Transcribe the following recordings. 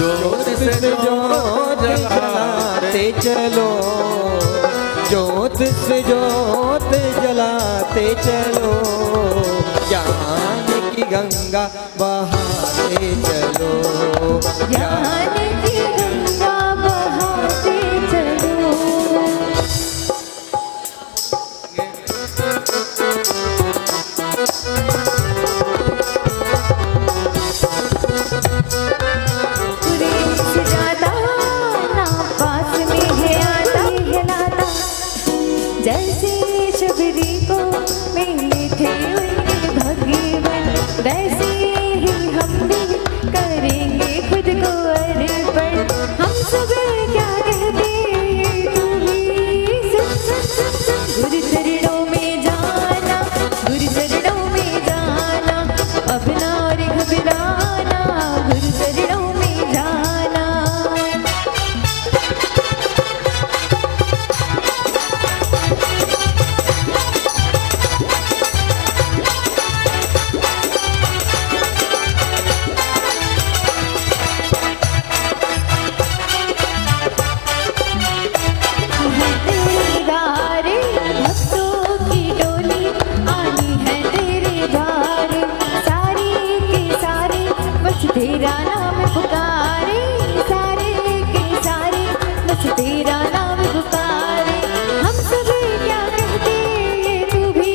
ज्योत से ज्योत जलाते चलो, ज्योत से ज्योत जलाते चलो, ज्ञान की गंगा बहाते चलो, ज्ञान की गंगा बहाते चलो। प्रेम से ज्यादा ना पास में है आता है नाता, जैसे शबरी को मिले थे उनके भगवान, वैसे ही हम भी करेंगे खुद को अर्पण। हम सब क्या कहते तू ही सुन सुन सुन सुन। गुरु चरणों में जाना, गुरु चरणों में जाना, अपना और घबराना, गुरु चरणों में जाना। तेरे द्वारे भक्तों की टोली आई है, तेरे द्वारे सारे के सारे बस तेरा नाम पुकारे, सारे के सारे बस तेरा नाम पुकारे। हम सब क्या कहते तू भी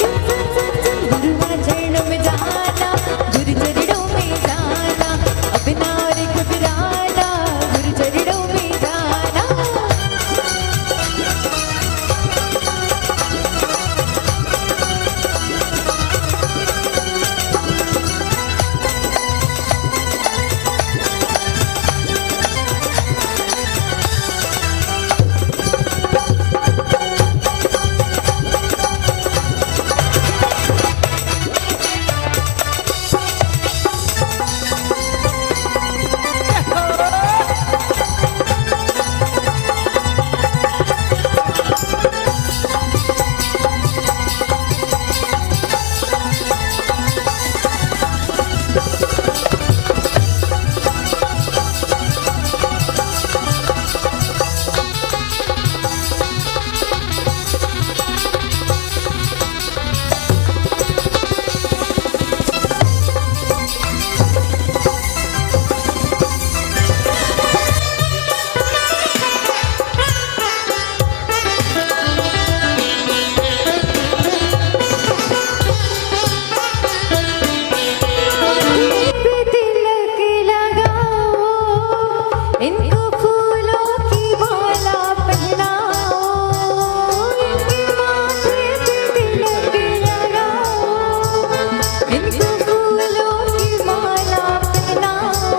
सुन सुन सुन सुन। गुरु चरणों में जाना, गुरु चरणों में जाना, अपना और घबराना, गुरु चरणों में जाना। तिलक लगाओ, इनको फूलों की माला पहनाओ, इनके माथे पे तिलक लगाओ, इनको फूलों की माला पहनाओ।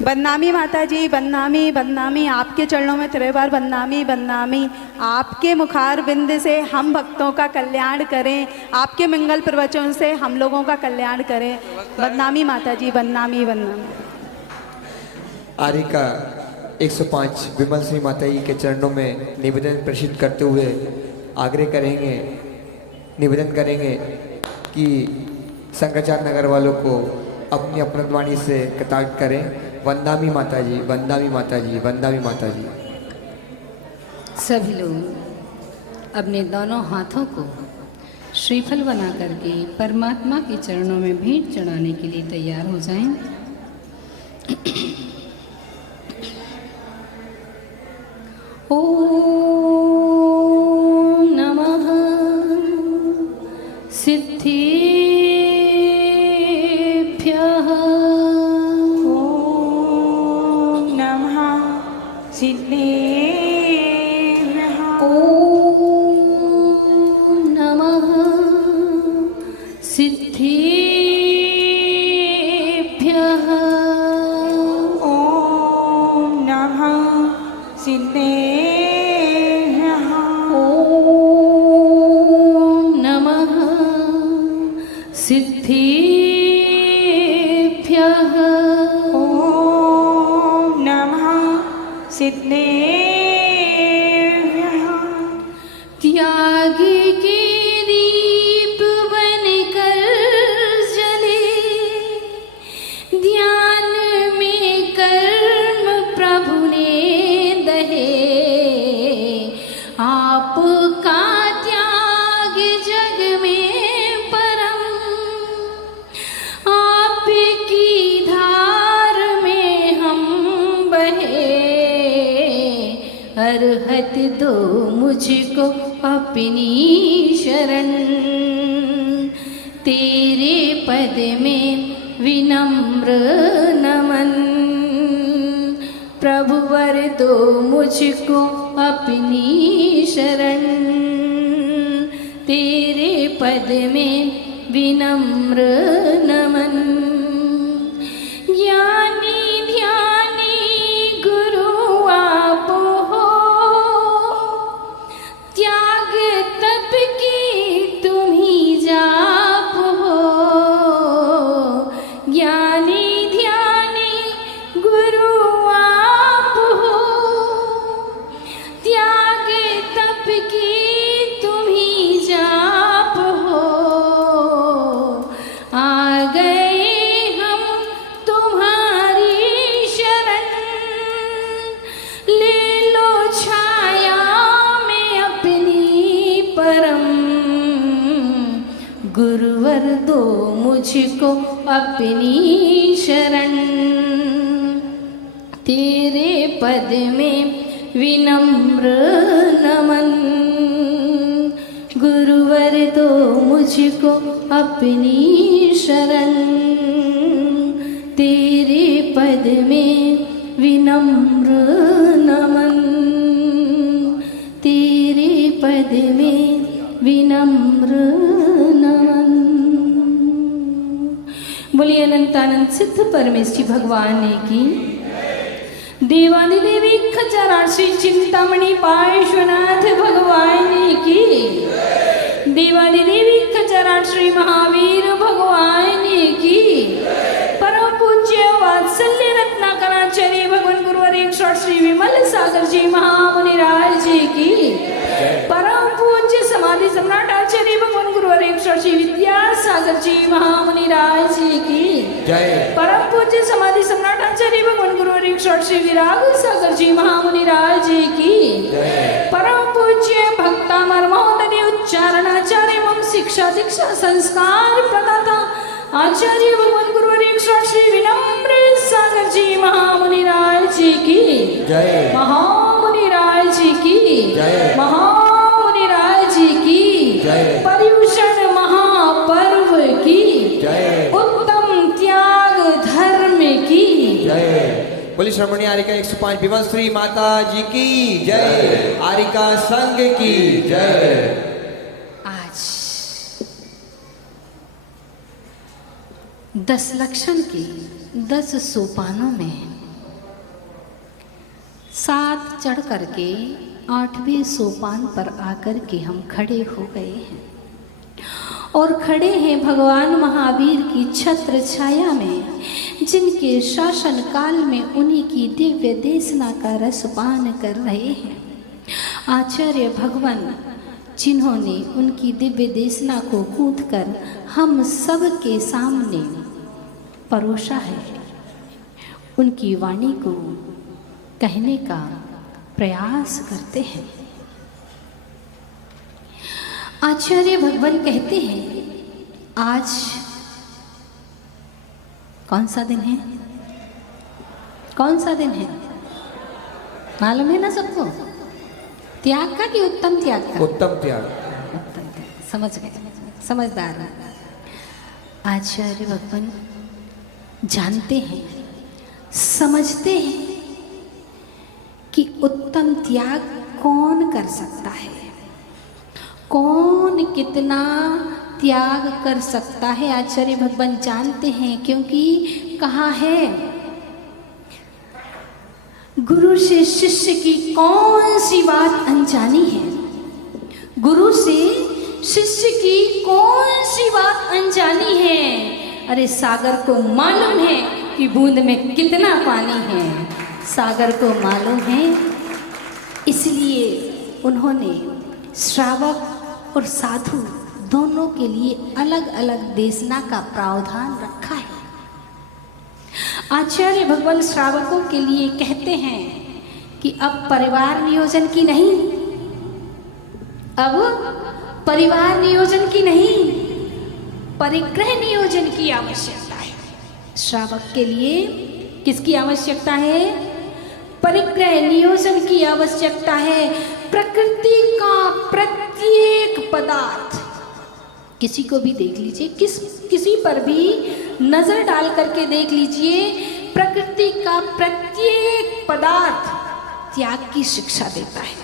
बदनामी माता जी, बदनामी बदनामी, आपके चरणों में 3 बार बदनामी बदनामी। आपके मुखार बिंद से हम भक्तों का कल्याण करें, आपके मंगल प्रवचन से हम लोगों का कल्याण करें। बदनामी माता जी, बदनामी बदनामी। आर्य का 105 विमल श्री माता जी के चरणों में निवेदन प्रेषित करते हुए आग्रह करेंगे, निवेदन करेंगे कि शंकराचार्य नगर वालों को अपनी अपनी वाणी से कटाक्ष करें। वंदामी माता जी, वंदामी माता जी, वंदामी माता जी। सभी लोग अपने दोनों हाथों को श्रीफल बना करके परमात्मा के चरणों में भेंट चढ़ाने के लिए तैयार हो जाएं। ओम नमः सिद्धिभ्यः। ओम नमः सिद्धेभ्यः। ओम नमः सिद्धिभ्यः। ओम नमः सिद्धेभ्यः। ओम नमः सिद्धिभ्यः। ओम नमः सिद्धेभ्यः। त्याग के दीप बनकर जले, ध्यान में कर्म प्रभु ने दहे। आपका त्याग जग में परम, आपकी धार में हम बहे। अर्हत दो मुझको अपनी शरण, तेरे पद में विनम्र नमन। प्रभु वर दो मुझको अपनी शरण, तेरे पद में विनम्र नमन। ज्ञानी ध्यानी गुरु आप हो, त्याग तप की तुम ही जाप हो। ज्ञानी ध्यानी गुरु आप हो, त्याग तप की तुम ही जाप हो। आ गए हम तुम्हारी शरण, ले लो छाया में अपनी परम। गुरुवर दो मुझको अपनी शरण, तेरे पद में विनम्र नमन। गुरुवर दो मुझको अपनी शरण, तेरे पद में विनम्र नमन। तेरे पद में विनम्र नमन। बोलिए अनंतानंद सिद्ध परमेश्वरी भगवान की। देवादिदेवी खचरा श्री चिंतामणि पार्श्वनाथ भगवान की। देवादिदेवी खचरा श्री महावीर भगवान की। परम पूज्य वात्सल्य रत्नाकराचार्य भगवान गुरुवर एक श्री विमल सागर जी महामुनि राय जी की। परम पूज्य समाधि सम्राट आचार्य भगवान गुरुवर एक श्री विद्यासागर जी महामुनि राय जी की जय। परम पूज्य समाधि सम्राट आचार्य भगवान गुरुवर एक श्री विराग सागर जी महामुनि राय जी की जय। परम पूज्य भक्तामर महोदय उच्चारणाचार्य एवं शिक्षा दीक्षा संस्कार प्रदाता आचार्य भगवान गुरुवर एक श्री विनम्र सागर जी महामुनि राय जी की जय। महामुनि राय जी की जय। महामुनि राय जी की जय। पर्युषण महापर्व की जय। उत्तम त्याग धर्म की जय। बोली श्रमणी आरिका 105 विमल श्री माता जी की जय। आरिका संघ की जय। आज 10 लक्षण के 10 सोपानों में 7 चढ़ करके 8वें सोपान पर आकर के हम खड़े हो गए हैं और खड़े हैं भगवान महावीर की छत्र छाया में, जिनके शासन काल में उन्हीं की दिव्य देशना का रसपान कर रहे हैं। आचार्य भगवान जिन्होंने उनकी दिव्य देशना को कूद कर हम सब के सामने परोसा है, उनकी वाणी को कहने का प्रयास करते हैं। आचार्य भगवान कहते हैं आज कौन सा दिन है? कौन सा दिन है मालूम है ना सबको? त्याग का कि उत्तम त्याग का? उत्तम त्याग। उत्तम त्याग, समझ गए, समझदार है। आचार्य भगवान जानते हैं, समझते हैं कि उत्तम त्याग कौन कर सकता है, कौन कितना त्याग कर सकता है। आचार्य भगवान जानते हैं, क्योंकि कहा है गुरु से शिष्य की कौन सी बात अनजानी है, गुरु से शिष्य की कौन सी बात अनजानी है। अरे सागर को मालूम है कि बूंद में कितना पानी है, सागर को मालूम है, इसलिए उन्होंने श्रावक और साधु दोनों के लिए अलग अलग देशना का प्रावधान रखा है। आचार्य भगवान श्रावकों के लिए कहते हैं कि अब परिवार नियोजन की नहीं, अब परिवार नियोजन की नहीं, परिग्रह नियोजन की आवश्यकता है। श्रावक के लिए किसकी आवश्यकता है? परिग्रह नियोजन की आवश्यकता है। प्रकृति का प्रत्येक पदार्थ, किसी को भी देख लीजिए, किसी पर भी नजर डाल करके देख लीजिए, प्रकृति का प्रत्येक पदार्थ त्याग की शिक्षा देता है।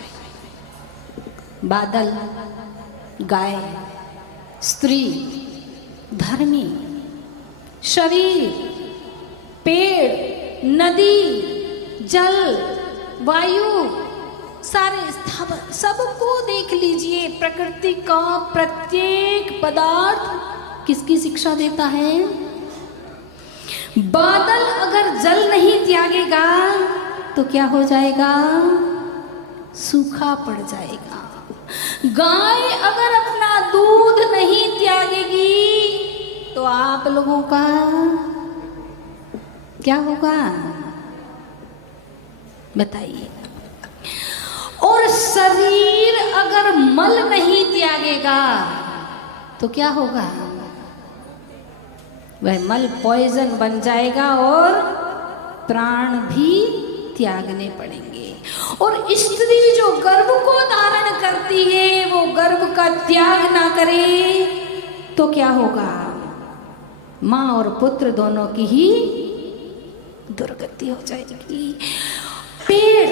बादल, गाय, स्त्री, धर्मी, शरीर, पेड़, नदी, जल, वायु, सारे स्थावर, सबको देख लीजिए, प्रकृति का प्रत्येक पदार्थ किसकी शिक्षा देता है? बादल अगर जल नहीं त्यागेगा तो क्या हो जाएगा? सूखा पड़ जाएगा। गाय अगर अपना दूध नहीं त्यागेगी तो आप लोगों का क्या होगा बताइए। और शरीर अगर मल नहीं त्यागेगा तो क्या होगा? वह मल पॉइजन बन जाएगा और प्राण भी त्यागने पड़ेंगे। और स्त्री जो गर्भ को धारण करती है वो गर्भ का त्याग ना करे तो क्या होगा? माँ और पुत्र दोनों की ही दुर्गति हो जाएगी। पेड़,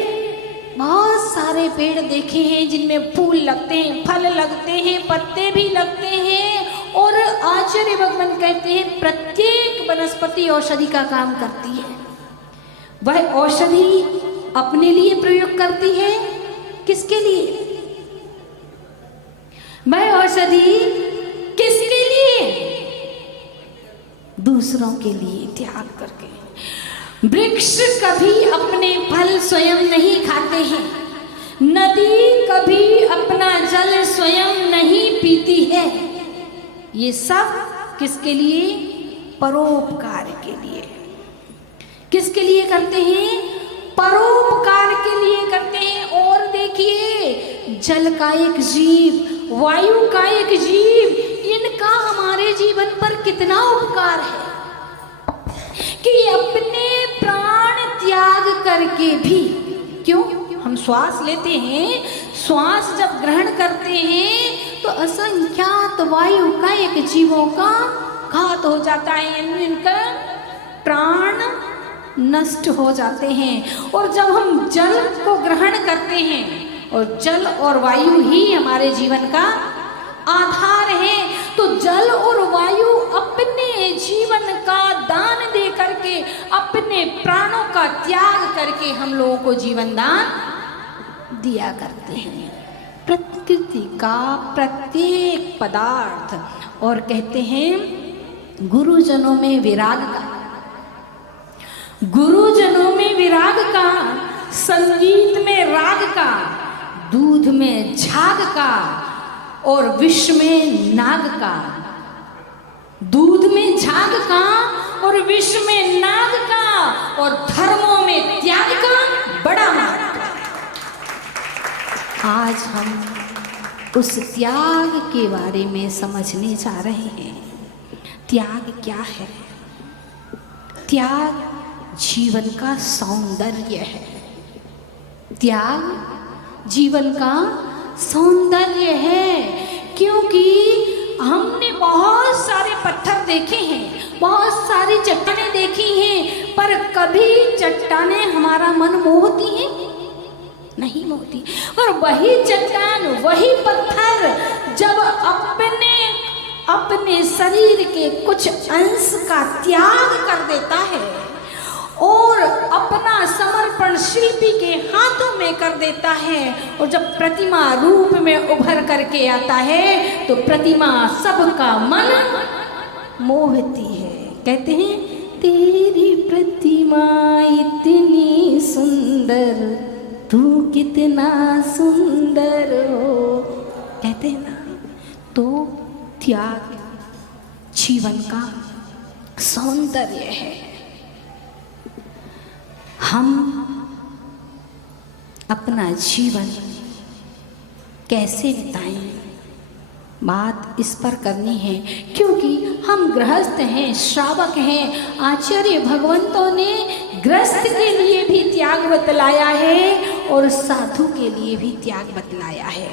बहुत सारे पेड़ देखे हैं जिनमें फूल लगते हैं, फल लगते हैं, पत्ते भी लगते हैं, और आचार्य भगवान कहते हैं प्रत्येक वनस्पति औषधि का काम करती है। वह औषधि अपने लिए प्रयोग करती है, किसके लिए? वह औषधि किसके लिए? दूसरों के लिए त्याग करके। वृक्ष कभी अपने फल स्वयं नहीं खाते हैं, नदी कभी अपना जल स्वयं नहीं पीती है। ये सब किसके लिए? परोपकार के लिए। किसके लिए करते हैं? परोपकार के लिए करते हैं। और देखिए, जल का एक जीव, वायु का एक जीव, इनका हमारे जीवन पर कितना उपकार है कि अपने प्राण त्याग करके भी, क्यों? हम श्वास लेते हैं, श्वास जब ग्रहण करते हैं तो असंख्यात वायु का एक जीवों का घात हो जाता है, इनका प्राण नष्ट हो जाते हैं। और जब हम जल को ग्रहण करते हैं, और जल और वायु ही हमारे जीवन का आधार है, तो जल और वायु अपने जीवन का दान दे करके, अपने प्राणों का त्याग करके हम लोगों को जीवन दान दिया करते हैं। प्रकृति का प्रत्येक पदार्थ। और कहते हैं गुरुजनों में विराग का, गुरुजनों में विराग का, संगीत में राग का, दूध में झाग का, और विष में नाग का। दूध में झाग का और विष में नाग का, और धर्मों में त्याग का बड़ा महत्व है। आज हम उस त्याग के बारे में समझने जा रहे हैं। त्याग क्या है? त्याग जीवन का सौंदर्य है। त्याग जीवन का सौंदर्य है, क्योंकि हमने बहुत सारे पत्थर देखे हैं, बहुत सारी चट्टानें देखी हैं, पर कभी चट्टानें हमारा मन मोहती हैं? नहीं मोहती। और वही चट्टान, वही पत्थर जब अपने शरीर के कुछ अंश का त्याग कर देता है और अपना समर्पण शिल्पी के हाथों में कर देता है, और जब प्रतिमा रूप में उभर करके आता है तो प्रतिमा सबका मन मोहती है। कहते हैं तेरी प्रतिमा इतनी सुंदर, तू कितना सुंदर हो। कहते हैं ना, तो त्याग जीवन का सौंदर्य है। हम अपना जीवन कैसे बिताएं, बात इस पर करनी है, क्योंकि हम गृहस्थ हैं, श्रावक हैं। आचार्य भगवंतों ने गृहस्थ के लिए भी त्याग बतलाया है और साधु के लिए भी त्याग बतलाया है।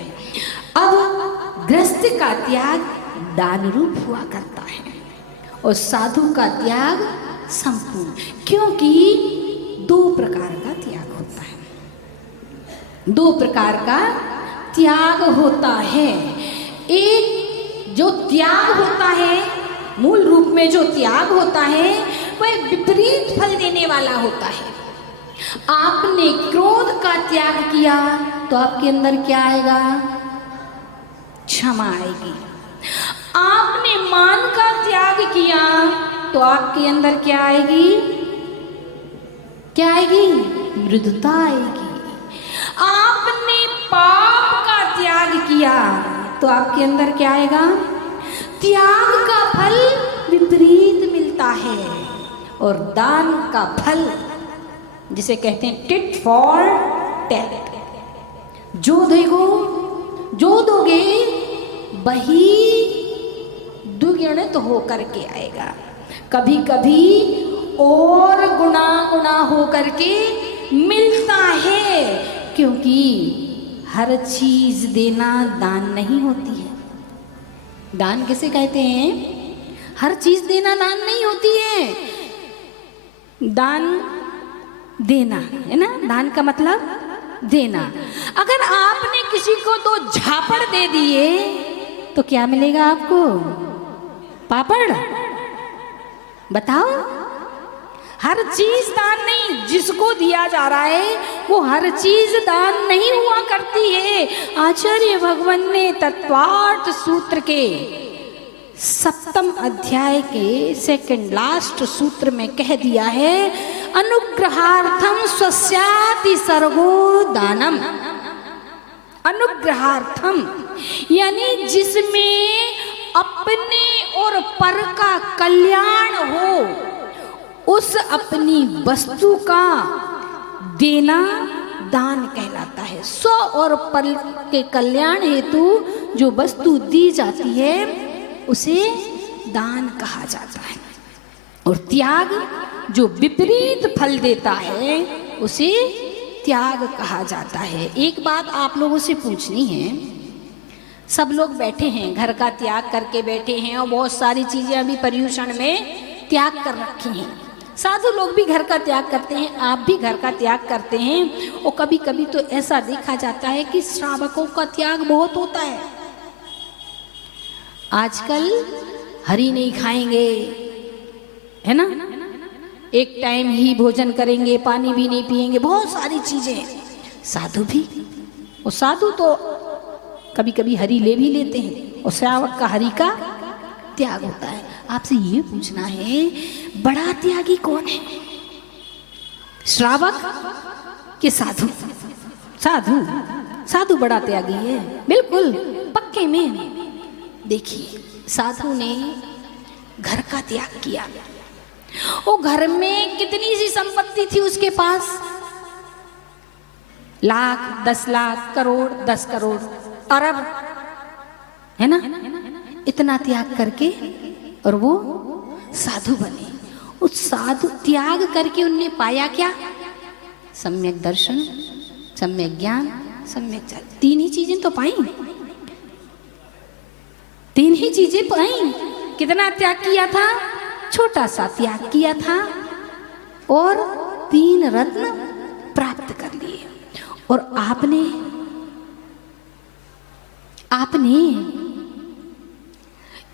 अब गृहस्थ का त्याग दान रूप हुआ करता है और साधु का त्याग संपूर्ण, क्योंकि दो प्रकार का त्याग होता है। दो प्रकार का त्याग होता है। एक जो त्याग होता है, मूल रूप में जो त्याग होता है, वह विपरीत फल देने वाला होता है। आपने क्रोध का त्याग किया तो आपके अंदर क्या आएगा? क्षमा आएगी। आपने मान का त्याग किया तो आपके अंदर क्या आएगी? क्या आएगी? मृदुता आएगी। आपने पाप का त्याग किया तो आपके अंदर क्या आएगा? त्याग का फल विपरीत मिलता है, और दान का फल जिसे कहते हैं टिट फॉर टैट, जो दोगे वही दुगुणित होकर के आएगा। कभी कभी और गुना होकर के मिलता है, क्योंकि हर चीज देना दान नहीं होती है। दान किसे कहते हैं? हर चीज देना दान नहीं होती है। दान देना है ना, दान का मतलब देना। अगर आपने किसी को दो झापड़ दे दिए तो क्या मिलेगा आपको? पापड़? बताओ। हर चीज दान नहीं, जिसको दिया जा रहा है वो हर चीज दान नहीं हुआ करती है। आचार्य भगवान ने तत्वार्थ सूत्र के 7वें अध्याय के सेकंड लास्ट सूत्र में कह दिया है, अनुग्रहार्थम स्वस्याति सर्वो दानम। अनुग्रहार्थम यानी जिसमें अपने और पर का कल्याण हो, उस अपनी वस्तु का देना दान कहलाता है। स्व और पर के कल्याण हेतु जो वस्तु दी जाती है उसे दान कहा जाता है, और त्याग जो विपरीत फल देता है उसे त्याग कहा जाता है। एक बात आप लोगों से पूछनी है, सब लोग बैठे हैं, घर का त्याग करके बैठे हैं, और बहुत सारी चीजें अभी पर्यूषण में त्याग कर रखी हैं। साधु लोग भी घर का त्याग करते हैं, आप भी घर का त्याग करते हैं, और कभी कभी तो ऐसा देखा जाता है कि श्रावकों का त्याग बहुत होता है। आजकल हरी नहीं खाएंगे, है ना, एक टाइम ही भोजन करेंगे, पानी भी नहीं पिएंगे, बहुत सारी चीजें। साधु भी, और साधु तो कभी कभी हरी ले भी लेते हैं, और श्रावक का हरी का त्याग होता है। आपसे ये पूछना है, बड़ा त्यागी कौन है, श्रावक कि साधु? साधु, साधु बड़ा त्यागी है, बिल्कुल पक्के में। देखिए, साधु ने घर का त्याग किया, वो घर में कितनी सी संपत्ति थी उसके पास, लाख, 10 लाख, करोड़, 10 करोड़, अरब, है ना, इतना त्याग करके और वो साधु बने। उस साधु त्याग करके उनने पाया क्या? सम्यक दर्शन, सम्यक ज्ञान, सम्यक चाल, तीन ही चीजें तो पाई, तीन ही चीजें पाई। कितना त्याग किया था? छोटा सा त्याग किया था और तीन रत्न प्राप्त कर लिए। और आपने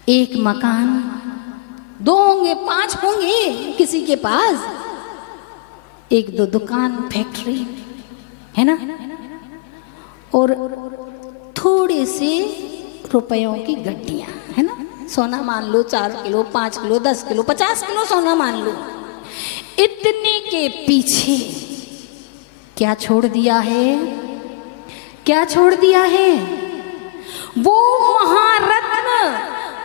एक मकान, 2 होंगे 5 होंगे किसी के पास, 1-2 दुकान, फैक्ट्री, है ना, और थोड़े से रुपयों की गड्डियां, है ना, सोना मान लो 4 किलो, 5 किलो, 10 किलो, 50 किलो सोना मान लो। इतने के पीछे क्या छोड़ दिया है? क्या छोड़ दिया है? वो महारत्न,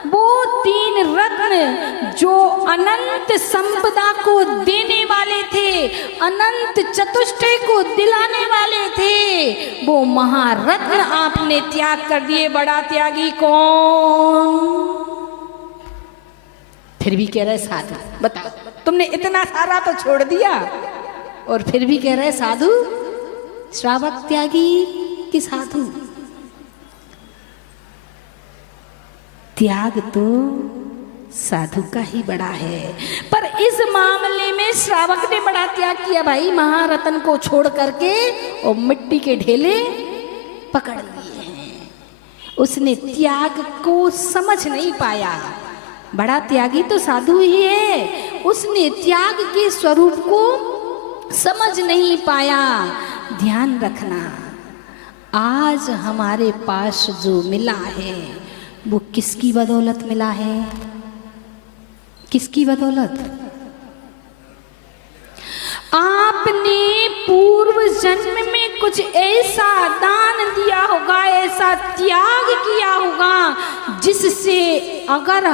वो 3 रत्न जो अनंत संपदा को देने वाले थे, अनंत चतुष्टय को दिलाने वाले थे, वो महारत्न आपने त्याग कर दिए। बड़ा त्यागी कौन? फिर भी कह रहे साधु। बताओ, तुमने इतना सारा तो छोड़ दिया और फिर भी कह रहे साधु। श्रावक त्यागी कि साधु? त्याग तो साधु का ही बड़ा है, पर इस मामले में श्रावक ने बड़ा त्याग किया भाई। महारत्न को छोड़ करके और मिट्टी के ढेले पकड़ लिए हैं। उसने त्याग को समझ नहीं पाया। बड़ा त्यागी तो साधु ही है, उसने त्याग के स्वरूप को समझ नहीं पाया। ध्यान रखना, आज हमारे पास जो मिला है वो किसकी बदौलत मिला है? किसकी बदौलत? आपने पूर्व जन्म में कुछ ऐसा दान दिया होगा, ऐसा त्याग किया होगा, जिससे अगर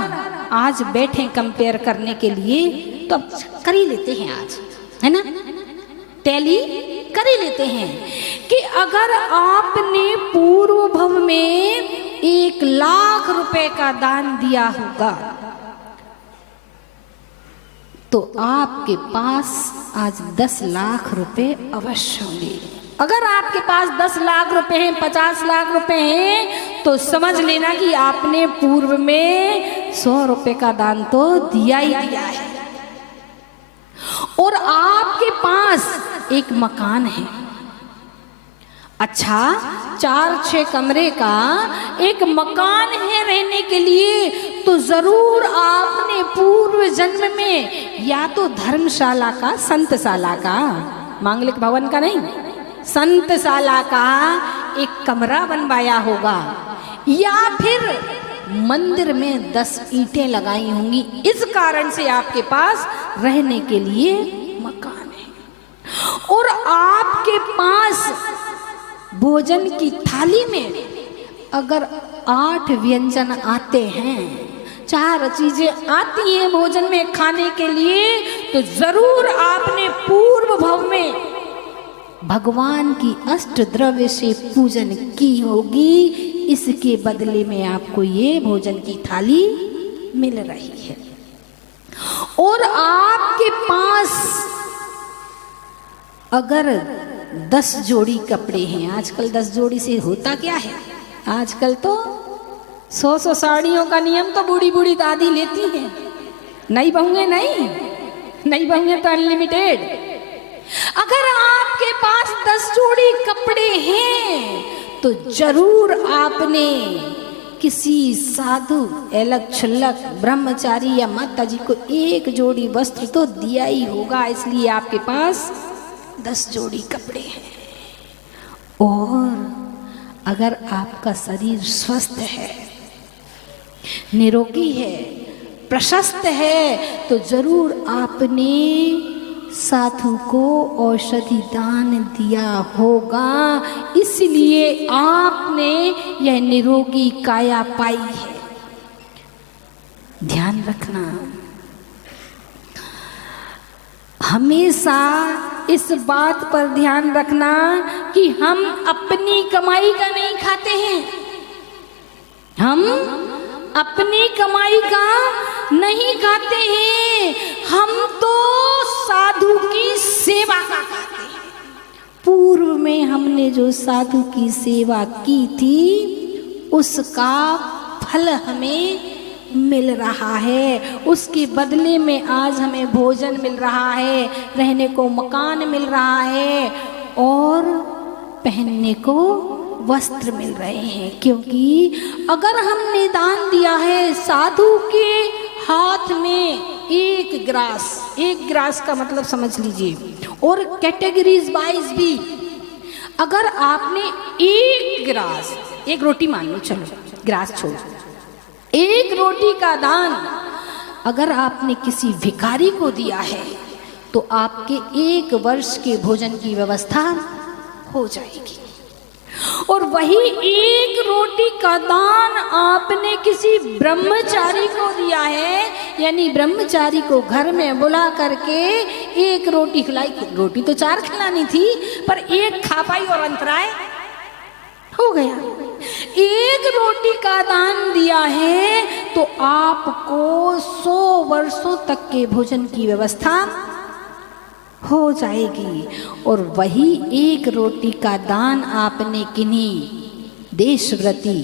आज बैठे कंपेयर करने के लिए तो अब कर ही लेते हैं आज, है ना, टैली कर ही लेते हैं कि अगर आपने पूर्व भव में 1 लाख रुपए का दान दिया होगा तो आपके पास आज 10 लाख रुपए अवश्य होंगे। अगर आपके पास 10 लाख रुपए हैं, 50 लाख रुपए हैं, तो समझ लेना कि आपने पूर्व में 100 रुपए का दान तो दिया ही दिया है। और आपके पास एक मकान है, अच्छा 4-6 कमरे का एक मकान है रहने के लिए, तो जरूर आपने पूर्व जन्म में या तो धर्मशाला का, संतशाला का, मांगलिक भवन का नहीं, संतशाला का एक कमरा बनवाया होगा, या फिर मंदिर में 10 ईंटें लगाई होंगी। इस कारण से आपके पास रहने के लिए मकान है। और आपके पास भोजन की थाली में अगर 8 व्यंजन आते हैं, 4 चीजें आती हैं भोजन में खाने के लिए, तो जरूर आपने पूर्व भव में भगवान की अष्ट द्रव्य से पूजन की होगी। इसके बदले में आपको ये भोजन की थाली मिल रही है। और आपके पास अगर 10 जोड़ी कपड़े हैं, आजकल 10 जोड़ी से होता क्या है, आजकल तो 100 साड़ियों का नियम तो बूढ़ी बूढ़ी दादी लेती हैं, नई बहुएं नहीं, नई बहुएं तो अनलिमिटेड। अगर आपके पास 10 जोड़ी कपड़े हैं तो जरूर आपने किसी साधु, एलक छुल्लक, ब्रह्मचारी या माता जी को 1 जोड़ी वस्त्र तो दिया ही होगा, इसलिए आपके पास 10 जोड़ी कपड़े हैं। और अगर आपका शरीर स्वस्थ है, निरोगी है, प्रशस्त है, तो जरूर आपने साधु को औषधि दान दिया होगा, इसलिए आपने यह निरोगी काया पाई है। ध्यान रखना, हमेशा इस बात पर ध्यान रखना कि हम अपनी कमाई का नहीं खाते हैं, हम अपनी कमाई का नहीं खाते हैं, हम तो साधु की सेवा का खाते हैं। पूर्व में हमने जो साधु की सेवा की थी उसका फल हमें मिल रहा है, उसके बदले में आज हमें भोजन मिल रहा है, रहने को मकान मिल रहा है और पहनने को वस्त्र मिल रहे हैं। क्योंकि अगर हमने दान दिया है साधु के हाथ में एक ग्रास का मतलब समझ लीजिए, और कैटेगरीज वाइज भी अगर आपने एक रोटी मान लो, चलो ग्रास छोड़ो, एक रोटी का दान अगर आपने किसी भिखारी को दिया है तो आपके 1 वर्ष के भोजन की व्यवस्था हो जाएगी। और वही एक रोटी का दान आपने किसी ब्रह्मचारी को दिया है, यानी ब्रह्मचारी को घर में बुला करके एक रोटी खिलाई, रोटी तो 4 खिलानी थी पर एक खा पाई और अंतराय हो गया। एक रोटी का दान दिया है तो आपको 100 वर्षों तक के भोजन की व्यवस्था हो जाएगी। और वही एक रोटी का दान आपने किन्हीं देशव्रती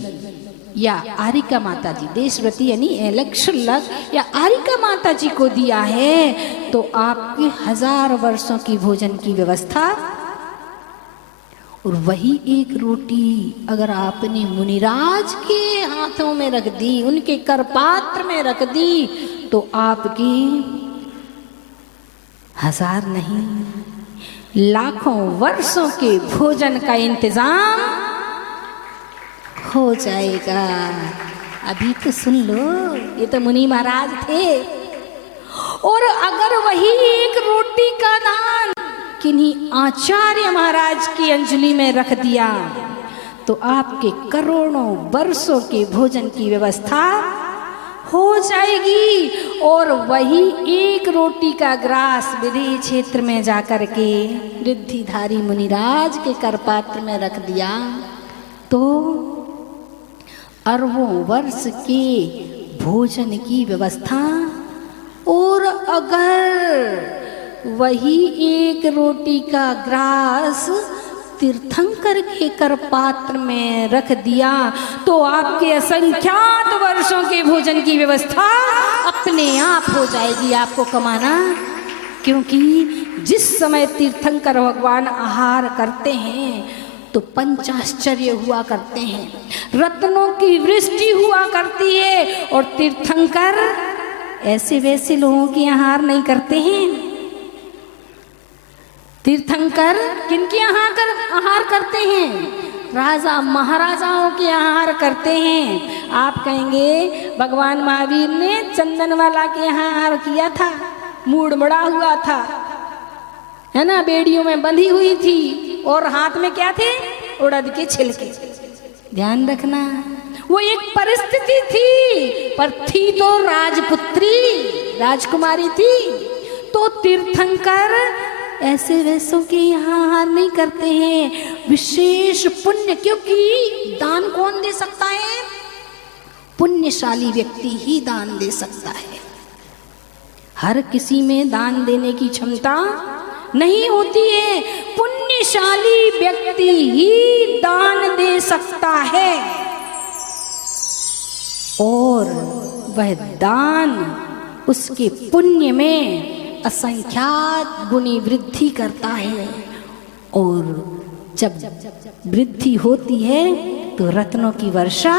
या आरिका माता जी, देशव्रती यानी लक्षलक या आरिका माता जी को दिया है तो आपके 1000 वर्षों की भोजन की व्यवस्था। और वही एक रोटी अगर आपने मुनिराज के हाथों में रख दी, उनके करपात्र में रख दी, तो आपकी 1000 नहीं लाखों वर्षों के भोजन का इंतजाम हो जाएगा। अभी तो सुन लो, ये तो मुनि महाराज थे। और अगर वही एक रोटी का दान किन्हीं आचार्य महाराज की अंजलि में रख दिया तो आपके करोड़ों वर्षों के भोजन की व्यवस्था हो जाएगी। और वही एक रोटी का ग्रास विदेह क्षेत्र में जाकर के रिद्धिधारी मुनिराज के करपात्र में रख दिया तो अरबों वर्ष के भोजन की व्यवस्था। और अगर वही एक रोटी का ग्रास तीर्थंकर के करपात्र में रख दिया तो आपके असंख्यात वर्षों के भोजन की व्यवस्था अपने आप हो जाएगी। आपको कमाना, क्योंकि जिस समय तीर्थंकर भगवान आहार करते हैं तो पंचाश्चर्य हुआ करते हैं, रत्नों की वृष्टि हुआ करती है। और तीर्थंकर ऐसे वैसे लोगों की आहार नहीं करते हैं। तीर्थंकर किनके आहार करते हैं? राजा महाराजाओं के आहार करते हैं। आप कहेंगे भगवान महावीर ने चंदन वाला के यहाँ आहार किया था, मूड मड़ा हुआ था, है ना, बेड़ियों में बंधी हुई थी और हाथ में क्या थे? उड़द के छिलके। ध्यान रखना, वो एक परिस्थिति थी, पर थी तो राजपुत्री, राजकुमारी थी। तो तीर्थंकर ऐसे वैसों के यहाँ आहार नहीं करते हैं। विशेष पुण्य, क्योंकि दान कौन दे सकता है? पुण्यशाली व्यक्ति ही दान दे सकता है। हर किसी में दान देने की क्षमता नहीं होती है। पुण्यशाली व्यक्ति ही दान दे सकता है और वह दान उसके पुण्य में असंख्यात गुनी वृद्धि करता है। और जब वृद्धि होती है तो रत्नों की वर्षा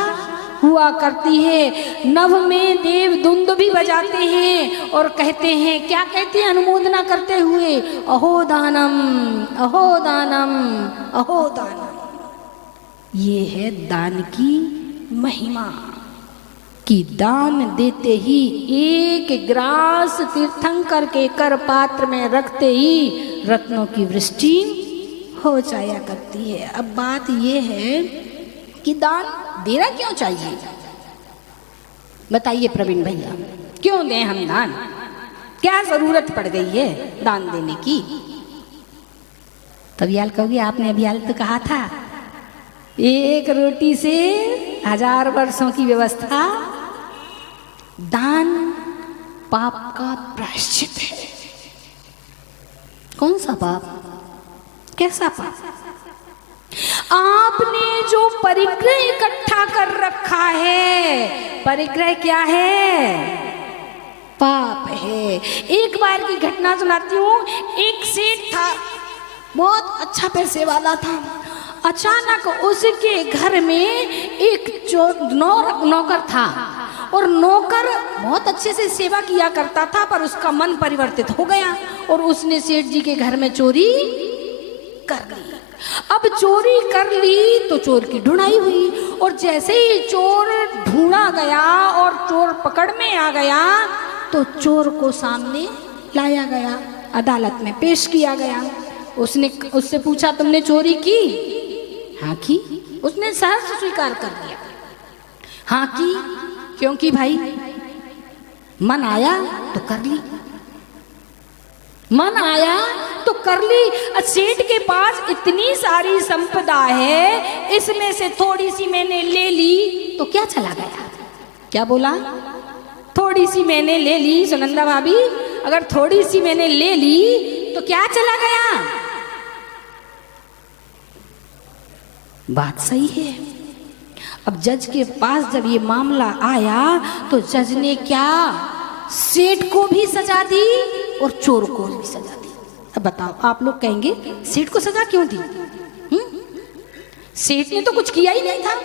हुआ करती है। नभ में देव दुंद भी बजाते हैं और कहते हैं, क्या कहते हैं अनुमोदना करते हुए? अहो दानम, अहो दानम, अहो दानम। ये है दान की महिमा कि दान देते ही एक ग्रास तीर्थंकर के कर पात्र में रखते ही रत्नों की वृष्टि हो जाया करती है। अब बात ये है कि दान देना क्यों चाहिए? बताइए प्रवीण भैया, क्यों दें हम दान? क्या जरूरत पड़ गई है दान देने की? तभी कहोगे आपने अभी तो कहा था एक रोटी से 1000 वर्षों की व्यवस्था, दान पाप का प्रायश्चित है। कौन सा पाप? कैसा पाप? आपने जो परिग्रह इकट्ठा कर रखा है, परिग्रह क्या है? पाप है। एक बार की घटना सुनाती हूँ। एक सेठ था, बहुत अच्छा पैसे वाला था। अचानक उसके घर में एक नौकर था और नौकर बहुत अच्छे से सेवा किया करता था, पर उसका मन परिवर्तित हो गया और उसने सेठ जी के घर में चोरी कर ली। अब चोरी कर ली तो चोर की ढूंढाई हुई, और जैसे ही चोर ढूंढा गया और चोर पकड़ में आ गया तो चोर को सामने लाया गया, अदालत में पेश किया गया। उससे पूछा, तुमने चोरी की? हाँ की। उसने सहर्ष स्वीकार कर दिया, हाँ की। क्योंकि भाई मन आया तो कर ली, मन आया तो कर ली। सेठ के पास इतनी सारी संपदा है, इसमें से थोड़ी सी मैंने ले ली तो क्या चला गया? क्या बोला? थोड़ी सी मैंने ले ली। सुनंदा भाभी, अगर थोड़ी सी मैंने ले ली तो क्या चला गया? बात सही है। अब जज के पास जब ये मामला आया तो जज ने क्या, सेठ को भी सजा दी और चोर को भी सजा दी। अब बताओ, आप लोग कहेंगे सेठ को सजा क्यों दी? सेठ ने तो कुछ किया ही नहीं था,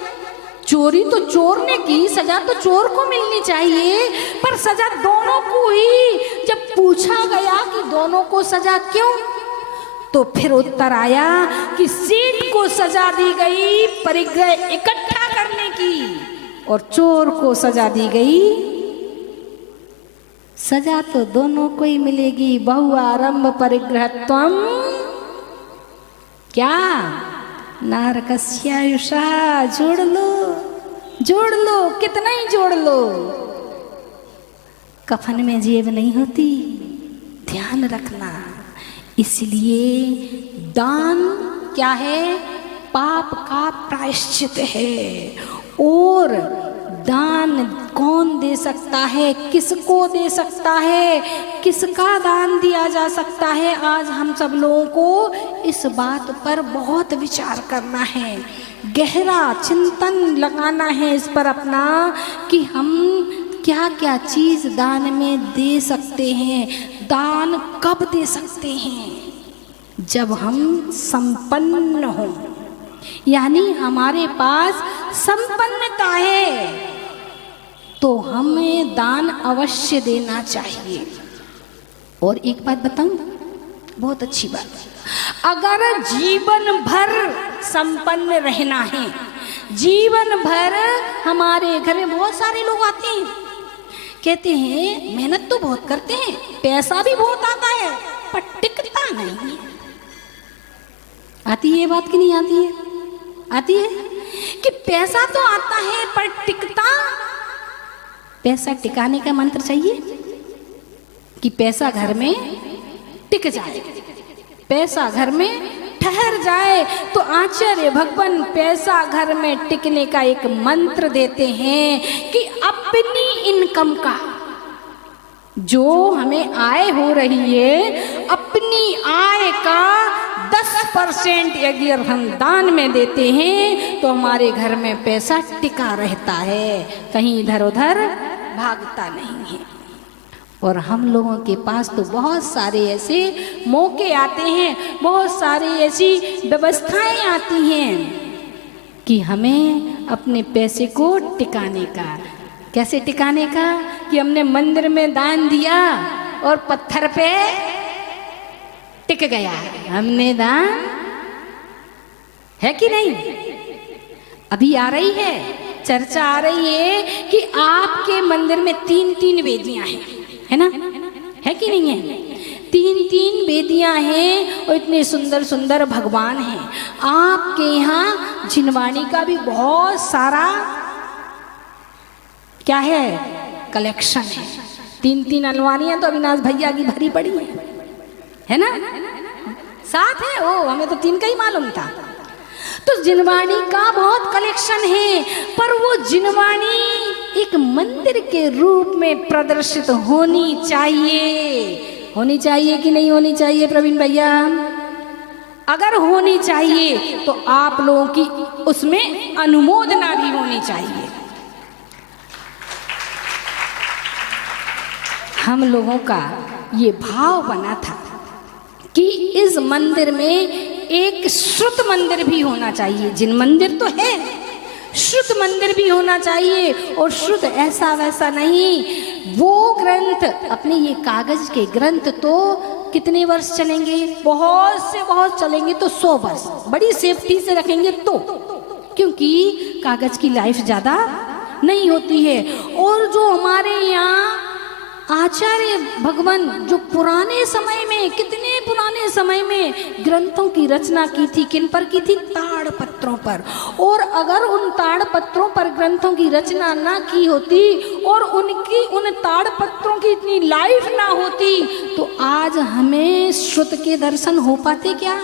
चोरी तो चोर ने की, सजा तो चोर को मिलनी चाहिए, पर सजा दोनों को ही। जब पूछा गया कि दोनों को सजा क्यों, तो फिर उत्तर आया कि सेठ को सजा दी गई परिग्रह इकट्ठा करने की, और चोर को सजा दी गई, सजा तो दोनों को ही मिलेगी। बहुआरंभ परिग्रहत्वम क्या नारकस्यायुषा। जोड़ लो, जोड़ लो, कितना ही जोड़ लो। कफन में जेब नहीं होती, ध्यान रखना। इसलिए दान क्या है? पाप का प्रायश्चित है। और दान कौन दे सकता है, किसको दे सकता है, किसका दान दिया जा सकता है? आज हम सब लोगों को इस बात पर बहुत विचार करना है, गहरा चिंतन लगाना है इस पर अपना, कि हम क्या क्या चीज दान में दे सकते हैं। दान कब दे सकते हैं? जब हम संपन्न हों, यानी हमारे पास संपन्नता है, तो हमें दान अवश्य देना चाहिए। और एक बात बताऊं, बहुत अच्छी बात, अगर जीवन भर संपन्न रहना है, जीवन भर हमारे घर में बहुत सारे लोग आते हैं, कहते हैं मेहनत तो बहुत करते हैं, पैसा भी बहुत आता है, पर टिकता नहीं है। आती है ये बात कि नहीं आती है? आती है कि पैसा तो आता है पर टिकता। पैसा टिकाने का मंत्र चाहिए कि पैसा घर में टिक जाए, पैसा घर में ठहर जाए। तो आचार्य भगवान पैसा घर में टिकने का एक मंत्र देते हैं कि अपनी इनकम का, जो हमें आय हो रही है, अपनी आय का 10% यदि हम दान में देते हैं तो हमारे घर में पैसा टिका रहता है, कहीं इधर उधर भागता नहीं है। और हम लोगों के पास तो बहुत सारे ऐसे मौके आते हैं, बहुत सारी ऐसी व्यवस्थाएं आती हैं कि हमें अपने पैसे को टिकाने का, कैसे टिकाने का, कि हमने मंदिर में दान दिया और पत्थर पे टिक गया, हमने दान है कि नहीं? अभी आ रही है चर्चा, आ रही है कि आपके मंदिर में 3-3 वेदियां हैं, है ना? है कि नहीं है? 3-3 वेदियां हैं और इतने सुंदर सुंदर भगवान हैं। आपके यहाँ जिनवाणी का भी बहुत सारा क्या है, कलेक्शन है। 3-3 अलमारियां तो अविनाश भैया की भरी पड़ी है ना? साथ है, ओ हमें तो 3 का ही मालूम था। तो जिनवाणी का बहुत कलेक्शन है, पर वो जिनवाणी एक मंदिर के रूप में प्रदर्शित होनी चाहिए। होनी चाहिए कि नहीं होनी चाहिए प्रवीण भैया? अगर होनी चाहिए तो आप लोगों की उसमें अनुमोदना भी होनी चाहिए। हम लोगों का ये भाव बना था कि इस मंदिर में एक श्रुत मंदिर भी होना चाहिए। जिन मंदिर तो है, श्रुत मंदिर भी होना चाहिए। और श्रुत ऐसा वैसा नहीं, वो ग्रंथ अपने ये कागज के ग्रंथ तो कितने वर्ष चलेंगे? बहुत से बहुत चलेंगे, तो 100 वर्ष बड़ी सेफ्टी से रखेंगे तो, क्योंकि कागज की लाइफ ज़्यादा नहीं होती है। और जो हमारे यहाँ आचार्य भगवान जो पुराने समय में, कितने पुराने समय में ग्रंथों की रचना की थी, किन पर की थी? ताड़ पत्रों पर। और अगर उन ताड़ पत्रों पर ग्रंथों की रचना ना की होती और उन ताड़ पत्रों की इतनी लाइफ ना होती, तो आज हमें श्रुत के दर्शन हो पाते क्या?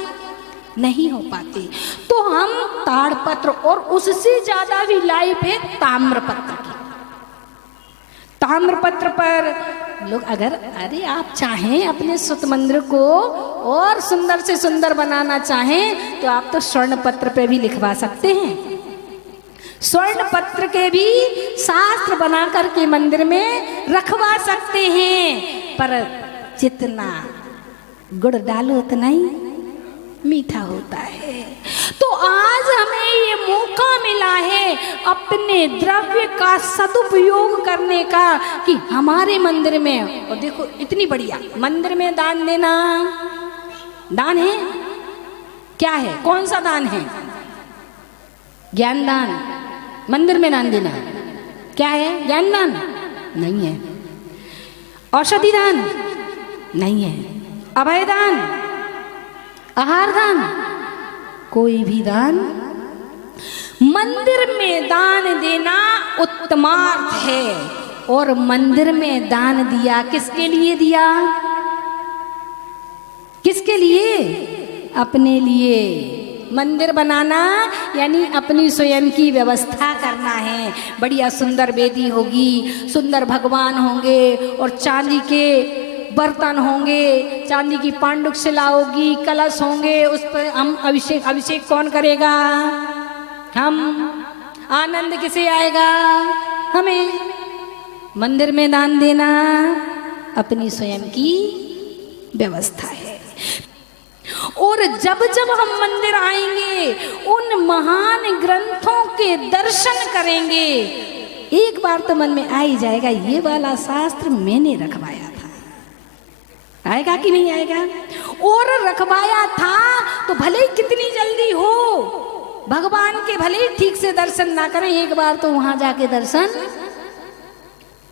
नहीं हो पाते। तो हम ताड़पत्र, और उससे ज्यादा भी लाइफ है ताम्रपत्र की। ताम्रपत्र पर लोग अगर आप चाहें अपने श्रुत मंदिर को और सुंदर से सुंदर बनाना चाहें तो आप तो स्वर्ण पत्र पे भी लिखवा सकते हैं। स्वर्ण पत्र के भी शास्त्र बना करके मंदिर में रखवा सकते हैं, पर जितना गुड़ डालो उतना ही मीठा होता है। तो आज हमें ये मौका मिला है अपने द्रव्य का सदुपयोग करने का, कि हमारे मंदिर में, और देखो इतनी बढ़िया मंदिर में दान देना, दान है क्या है? कौन सा दान है? ज्ञान दान। मंदिर में दान देना क्या है? ज्ञान दान नहीं है। औषधि दान नहीं है। अभय दान, आहार दान, कोई भी दान। मंदिर में दान देना उत्तमार्थ है। और मंदिर में दान दिया किसके लिए दिया? किसके लिए? अपने लिए। मंदिर बनाना यानी अपनी स्वयं की व्यवस्था करना है। बढ़िया सुंदर वेदी होगी, सुंदर भगवान होंगे, और चांदी के बर्तन होंगे, चांदी की पांडुक शिला होगी, कलश होंगे, उस पर हम अभिषेक कौन करेगा? हम। आनंद किसे आएगा? हमें। मंदिर में दान देना अपनी स्वयं की व्यवस्था है। और जब जब हम मंदिर आएंगे, उन महान ग्रंथों के दर्शन करेंगे, एक बार तो मन में आ ही जाएगा, ये वाला शास्त्र मैंने रखवाया था। आएगा कि नहीं आएगा? और रखवाया था तो भले ही कितनी जल्दी हो, भगवान के भले ही ठीक से दर्शन ना करें, एक बार तो वहां जाके दर्शन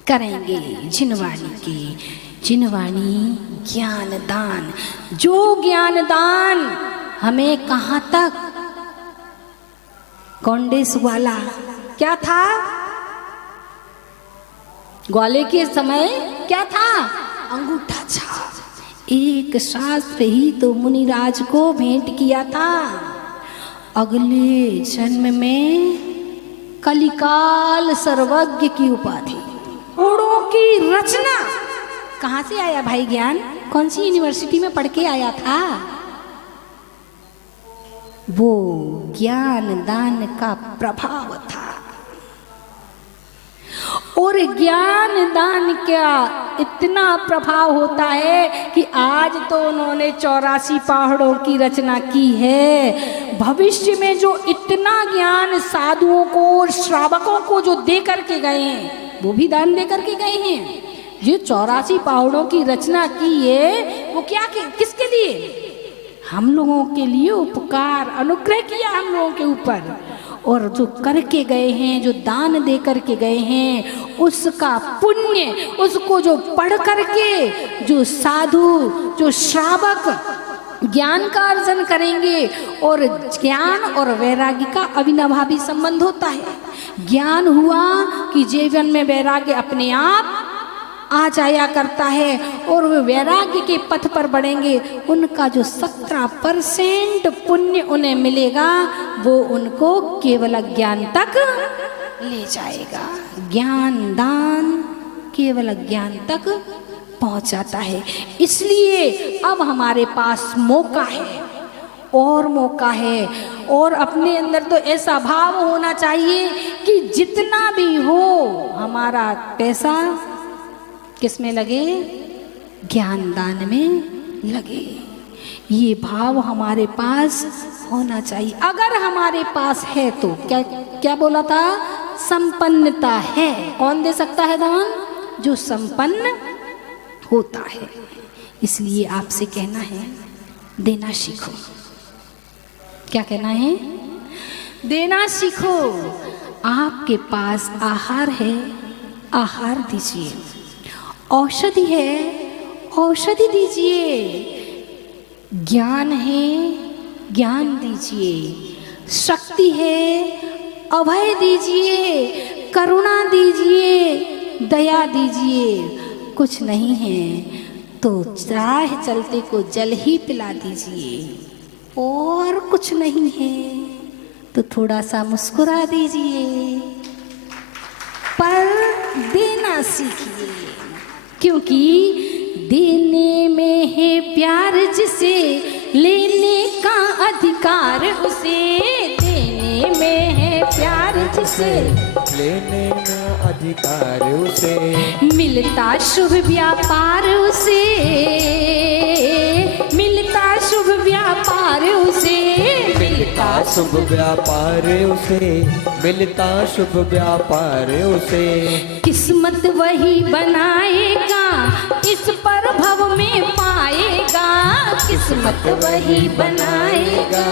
करेंगे। जिनवाणी की, जिनवाणी ज्ञान दान, जो ज्ञान दान हमें कहां तक? कौंडेस ग्वाला क्या था? ग्वाले के समय क्या था? अंगूठा छाप। एक शास्त्र ही तो मुनिराज को भेंट किया था। अगले जन्म में कलिकाल सर्वज्ञ की उपाधि, गुणों की रचना। कहाँ से आया भाई ज्ञान? कौन सी यूनिवर्सिटी में पढ़ के आया था? वो ज्ञान दान का प्रभाव था। और ज्ञान दान का इतना प्रभाव होता है कि आज तो उन्होंने 84 पहाड़ों की रचना की है। भविष्य में जो इतना ज्ञान साधुओं को और श्रावकों को जो दे करके गए हैं, वो भी दान दे करके गए हैं। ये 84 पहाड़ों की रचना की है, वो क्या किसके लिए? हम लोगों के लिए उपकार, अनुग्रह किया हम लोगों के ऊपर। और जो करके गए हैं, जो दान दे करके गए हैं, उसका पुण्य, उसको जो पढ़ करके जो साधु, जो श्रावक ज्ञान का अर्जन करेंगे, और ज्ञान और वैराग्य का अविनाभावी संबंध होता है। ज्ञान हुआ कि जीवन में वैराग्य अपने आप आ जाया करता है और वे वैराग्य के पथ पर बढ़ेंगे, उनका जो 17% पुण्य उन्हें मिलेगा वो उनको केवल ज्ञान तक ले जाएगा। ज्ञान दान केवल ज्ञान तक पहुंचाता है। इसलिए अब हमारे पास मौका है और मौका है, और अपने अंदर तो ऐसा भाव होना चाहिए कि जितना भी हो हमारा पैसा किस में लगे, ज्ञान दान में लगे। ये भाव हमारे पास होना चाहिए। अगर हमारे पास है तो क्या क्या बोला था, संपन्नता है। कौन दे सकता है दान, जो संपन्न होता है। इसलिए आपसे कहना है देना सीखो। क्या कहना है, देना सीखो। आपके पास आहार है, आहार दीजिए। औषधि है, औषधि दीजिए। ज्ञान है, ज्ञान दीजिए। शक्ति है, अभय दीजिए, करुणा दीजिए, दया दीजिए। कुछ नहीं है तो राह चलते को जल ही पिला दीजिए, और कुछ नहीं है तो थोड़ा सा मुस्कुरा दीजिए, पर देना सीखिए। क्योंकि देने में है प्यार जिसे, लेने का अधिकार उसे। देने में है प्यार जिसे, लेने में अधिकार उसे। मिलता शुभ व्यापार उसे, मिलता शुभ व्यापार उसे। मिलता शुभ व्यापार उसे, मिलता शुभ व्यापार उसे। किस्मत वही बनाएगा, इस पर भव में पाएगा। किस्मत वही बनाएगा,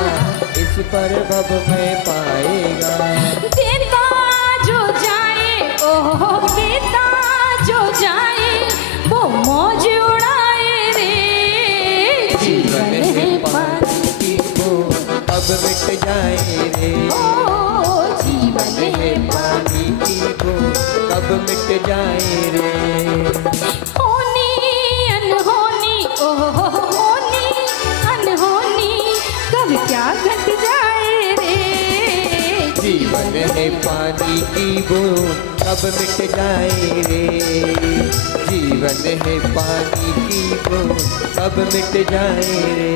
इस पर भव में पाएगा। देता जो जाए, ओहो देता जो जाए, वो मौज उड़ाए रे। जीवन है पानी की बूंद अब मिट जाए रे। ओ जीवन है पानी की बूंद कब मिट जाए रे। होनी अनहोनी, ओहो होनी अनहोनी, कब क्या घट जाए रे। जीवन है पानी की बूंद कब मिट जाए रे। जीवन है पानी की बूंद कब मिट जाए रे।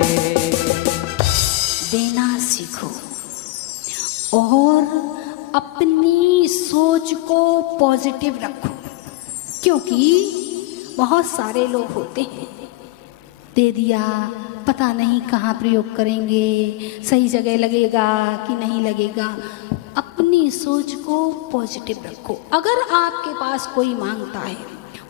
देना सीखो और अपनी सोच को पॉजिटिव रखो। क्योंकि बहुत सारे लोग होते हैं, दे दिया, पता नहीं कहाँ प्रयोग करेंगे, सही जगह लगेगा कि नहीं लगेगा। अपनी सोच को पॉजिटिव रखो। अगर आपके पास कोई मांगता है,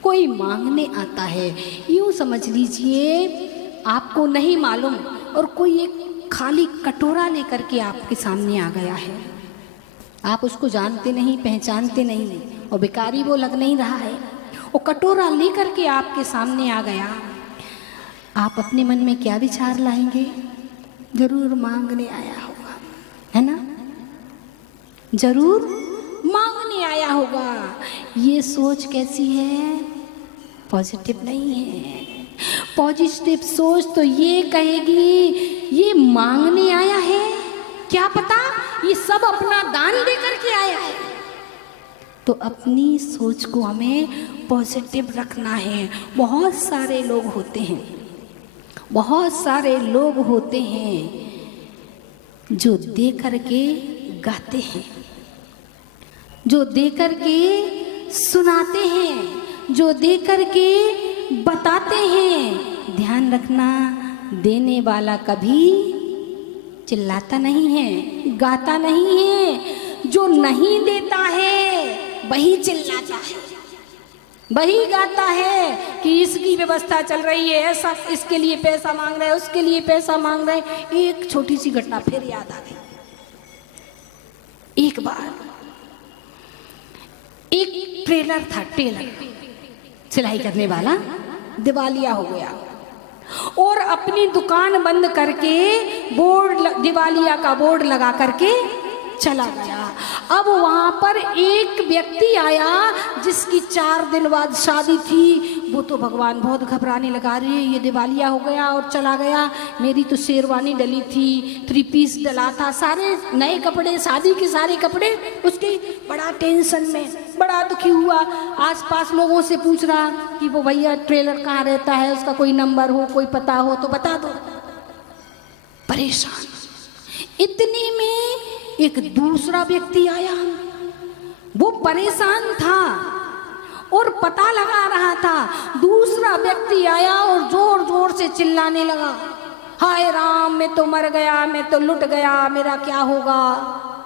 कोई मांगने आता है, यूँ समझ लीजिए आपको नहीं मालूम और कोई एक खाली कटोरा लेकर के आपके सामने आ गया है, आप उसको जानते नहीं, पहचानते नहीं, और भिखारी वो लग नहीं रहा है, वो कटोरा लेकर के आपके सामने आ गया, आप अपने मन में क्या विचार लाएंगे? जरूर मांगने आया होगा, है ना? जरूर मांगने आया होगा। ये सोच कैसी है? पॉजिटिव नहीं है। पॉजिटिव सोच तो ये कहेगी ये मांगने आया है, क्या पता ये सब अपना दान दे करके आया है। तो अपनी सोच को हमें पॉजिटिव रखना है। बहुत सारे लोग होते हैं, बहुत सारे लोग होते हैं जो दे करके गाते हैं, जो दे करके सुनाते हैं, जो दे करके बताते हैं। ध्यान रखना, देने वाला कभी चिल्लाता नहीं है, गाता नहीं है। जो नहीं देता है वही चिल्लाता है, वही गाता है कि इसकी व्यवस्था चल रही है, ऐसा इसके लिए पैसा मांग रहे हैं, उसके लिए पैसा मांग रहे हैं। एक छोटी सी घटना फिर याद आ गई। एक बार एक ट्रेलर था, टेलर सिलाई करने वाला, दिवालिया हो गया और अपनी दुकान बंद करके बोर्ड, दिवालिया का बोर्ड लगा करके चला गया। अब वहाँ पर एक व्यक्ति आया जिसकी 4 दिन बाद शादी थी। वो तो भगवान बहुत घबराने लगा, रे ये दिवालिया हो गया और चला गया। मेरी तो शेरवानी डली थी, 3 पीस डला था, सारे नए कपड़े, शादी के सारे कपड़े उसके। बड़ा टेंशन में, बड़ा दुखी हुआ। आसपास लोगों से पूछ रहा कि वो भैया ट्रेलर कहाँ रहता है, उसका कोई नंबर हो, कोई पता हो तो बता दो। परेशान। इतने में एक दूसरा व्यक्ति आया, वो परेशान था और पता लगा रहा था। दूसरा व्यक्ति आया और जोर जोर से चिल्लाने लगा, हाय राम, मैं तो मर गया, मैं तो लुट गया, मेरा क्या होगा।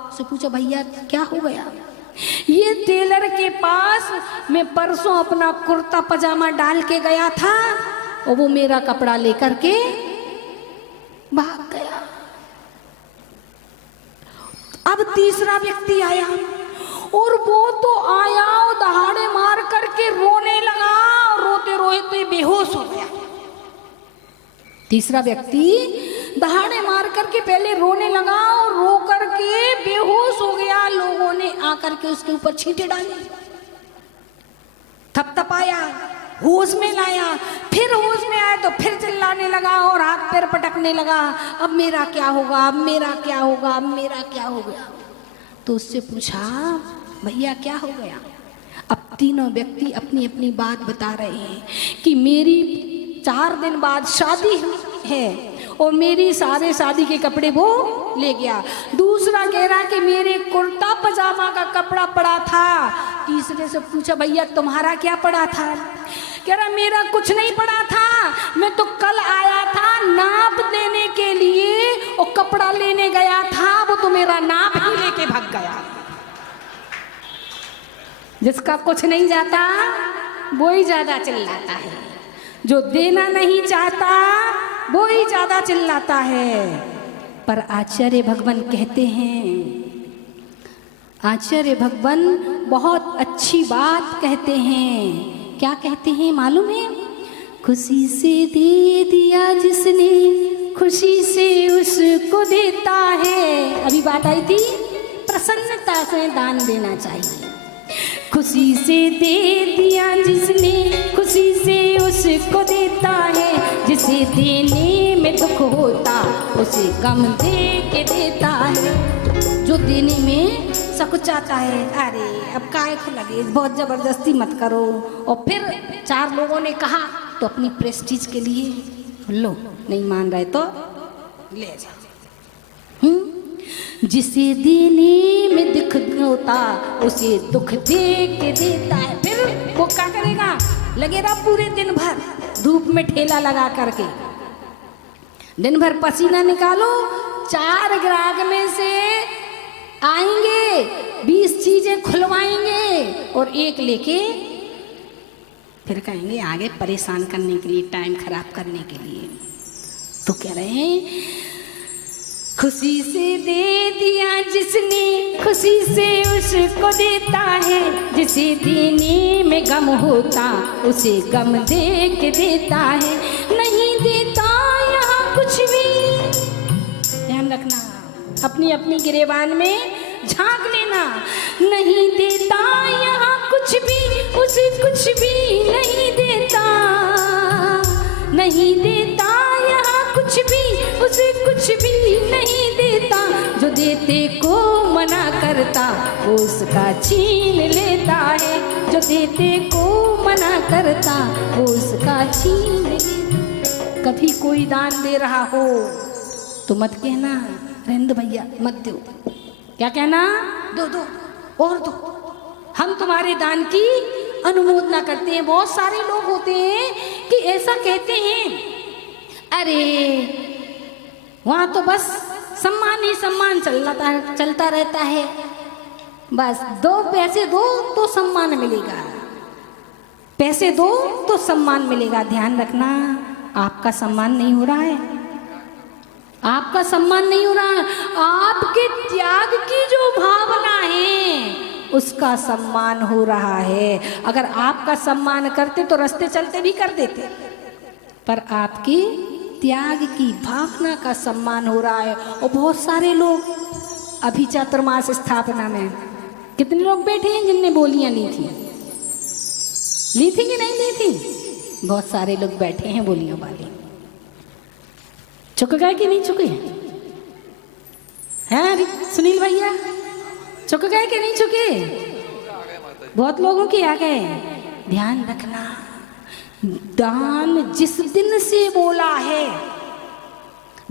उससे पूछा, भैया क्या हो गया। ये टेलर के पास मैं परसों अपना कुर्ता पजामा डाल के गया था और वो मेरा कपड़ा लेकर के भाग गया। अब तीसरा व्यक्ति आया और वो तो आया और दहाड़े मार करके रोने लगा और रोते रोते बेहोश हो गया। तीसरा व्यक्ति दहाड़े मार करके पहले रोने लगा और रो करके बेहोश हो गया। लोगों ने आकर के उसके ऊपर छींटे डाली, थपथपाया, होश में लाया। फिर होश में आया तो फिर चिल्लाने लगा और हाथ पैर पटकने लगा, अब मेरा क्या होगा, अब मेरा क्या होगा, अब मेरा क्या हो गया। तो उससे पूछा, भैया क्या हो गया। अब तीनों व्यक्ति अपनी अपनी बात बता रहे हैं कि मेरी 4 दिन बाद शादी है और मेरी सारे शादी के कपड़े वो ले गया। दूसरा कह रहा कि मेरे कुर्ता पजामा का कपड़ा पड़ा था। तीसरे से पूछा, भैया तुम्हारा क्या पड़ा था। कह रहा मेरा कुछ नहीं पड़ा था, मैं तो कल आया था नाप देने के लिए और कपड़ा लेने गया था, वो तो मेरा नाप ही लेके भाग गया। जिसका कुछ नहीं जाता वो ही ज्यादा चिल्लाता है, जो देना नहीं चाहता वो ही ज्यादा चिल्लाता है। पर आचार्य भगवान कहते हैं, आचार्य भगवान बहुत अच्छी बात कहते हैं। क्या कहते हैं मालूम है। खुशी से दे दिया जिसने, खुशी से उसको देता है। अभी बात आई थी, प्रसन्नता से दान देना चाहिए। खुशी से दे दिया जिसने, खुशी से उसको देता है। जिसे देने में दुख होता उसे गम दे के देता है। जो देने में सकुचाता है, अरे अब काहे को लगे, बहुत जबरदस्ती मत करो। और फिर 4 लोगों ने कहा तो अपनी प्रेस्टीज के लिए लो, नहीं मान रहे तो ले जाओ। जिसे देने में दुख होता उसे दुख दे के देता है। फिर वो क्या करेगा, लगेगा पूरे दिन भर धूप में ठेला लगा करके, दिन भर पसीना निकालो। 4 ग्राहक में से आएंगे, 20 चीजें खुलवाएंगे और एक लेके फिर कहेंगे आगे परेशान करने के लिए, टाइम खराब करने के लिए। तो कह रहे हैं खुशी से दे दिया जिसने, खुशी से उसको देता है। जिसे देने में गम होता उसे गम दे के देता है। नहीं देता यहाँ कुछ भी, ध्यान रखना, अपनी अपनी गिरेबान में झांक लेना। नहीं देता यहाँ कुछ भी, उसे कुछ भी नहीं देता। नहीं देता यहाँ कुछ भी, उसे कुछ भी नहीं देता। जो देते को मना करता वो उसका छीन लेता है। जो देते को मना करता वो उसका छीन लेता। कभी कोई दान दे रहा हो तो मत कहना रहने भैया मत दो, क्या कहना, दो दो और दो, हम तुम्हारे दान की अनुमोदना करते हैं। बहुत सारे लोग होते हैं कि ऐसा कहते हैं, अरे वहाँ तो बस सम्मान ही सम्मान चलता रहता है, बस 2 पैसे दो तो सम्मान मिलेगा, पैसे दो तो सम्मान मिलेगा। ध्यान रखना, आपका सम्मान नहीं हो रहा है, आपका सम्मान नहीं हो रहा है। आपके त्याग की जो भावना है उसका सम्मान हो रहा है। अगर आपका सम्मान करते तो रास्ते चलते भी कर देते, पर आपकी त्याग की भावना का सम्मान हो रहा है। और बहुत सारे लोग अभी चातुर्मास स्थापना में कितने लोग बैठे हैं जिनने बोलियां ली थी? ली थी कि नहीं ली थी? बहुत सारे लोग बैठे हैं बोलियों वाले। चुक गए कि नहीं चुके हैं? सुनील भैया चुक गए कि नहीं चुके? बहुत लोगों के आ गए। ध्यान रखना, दान जिस दिन से बोला है,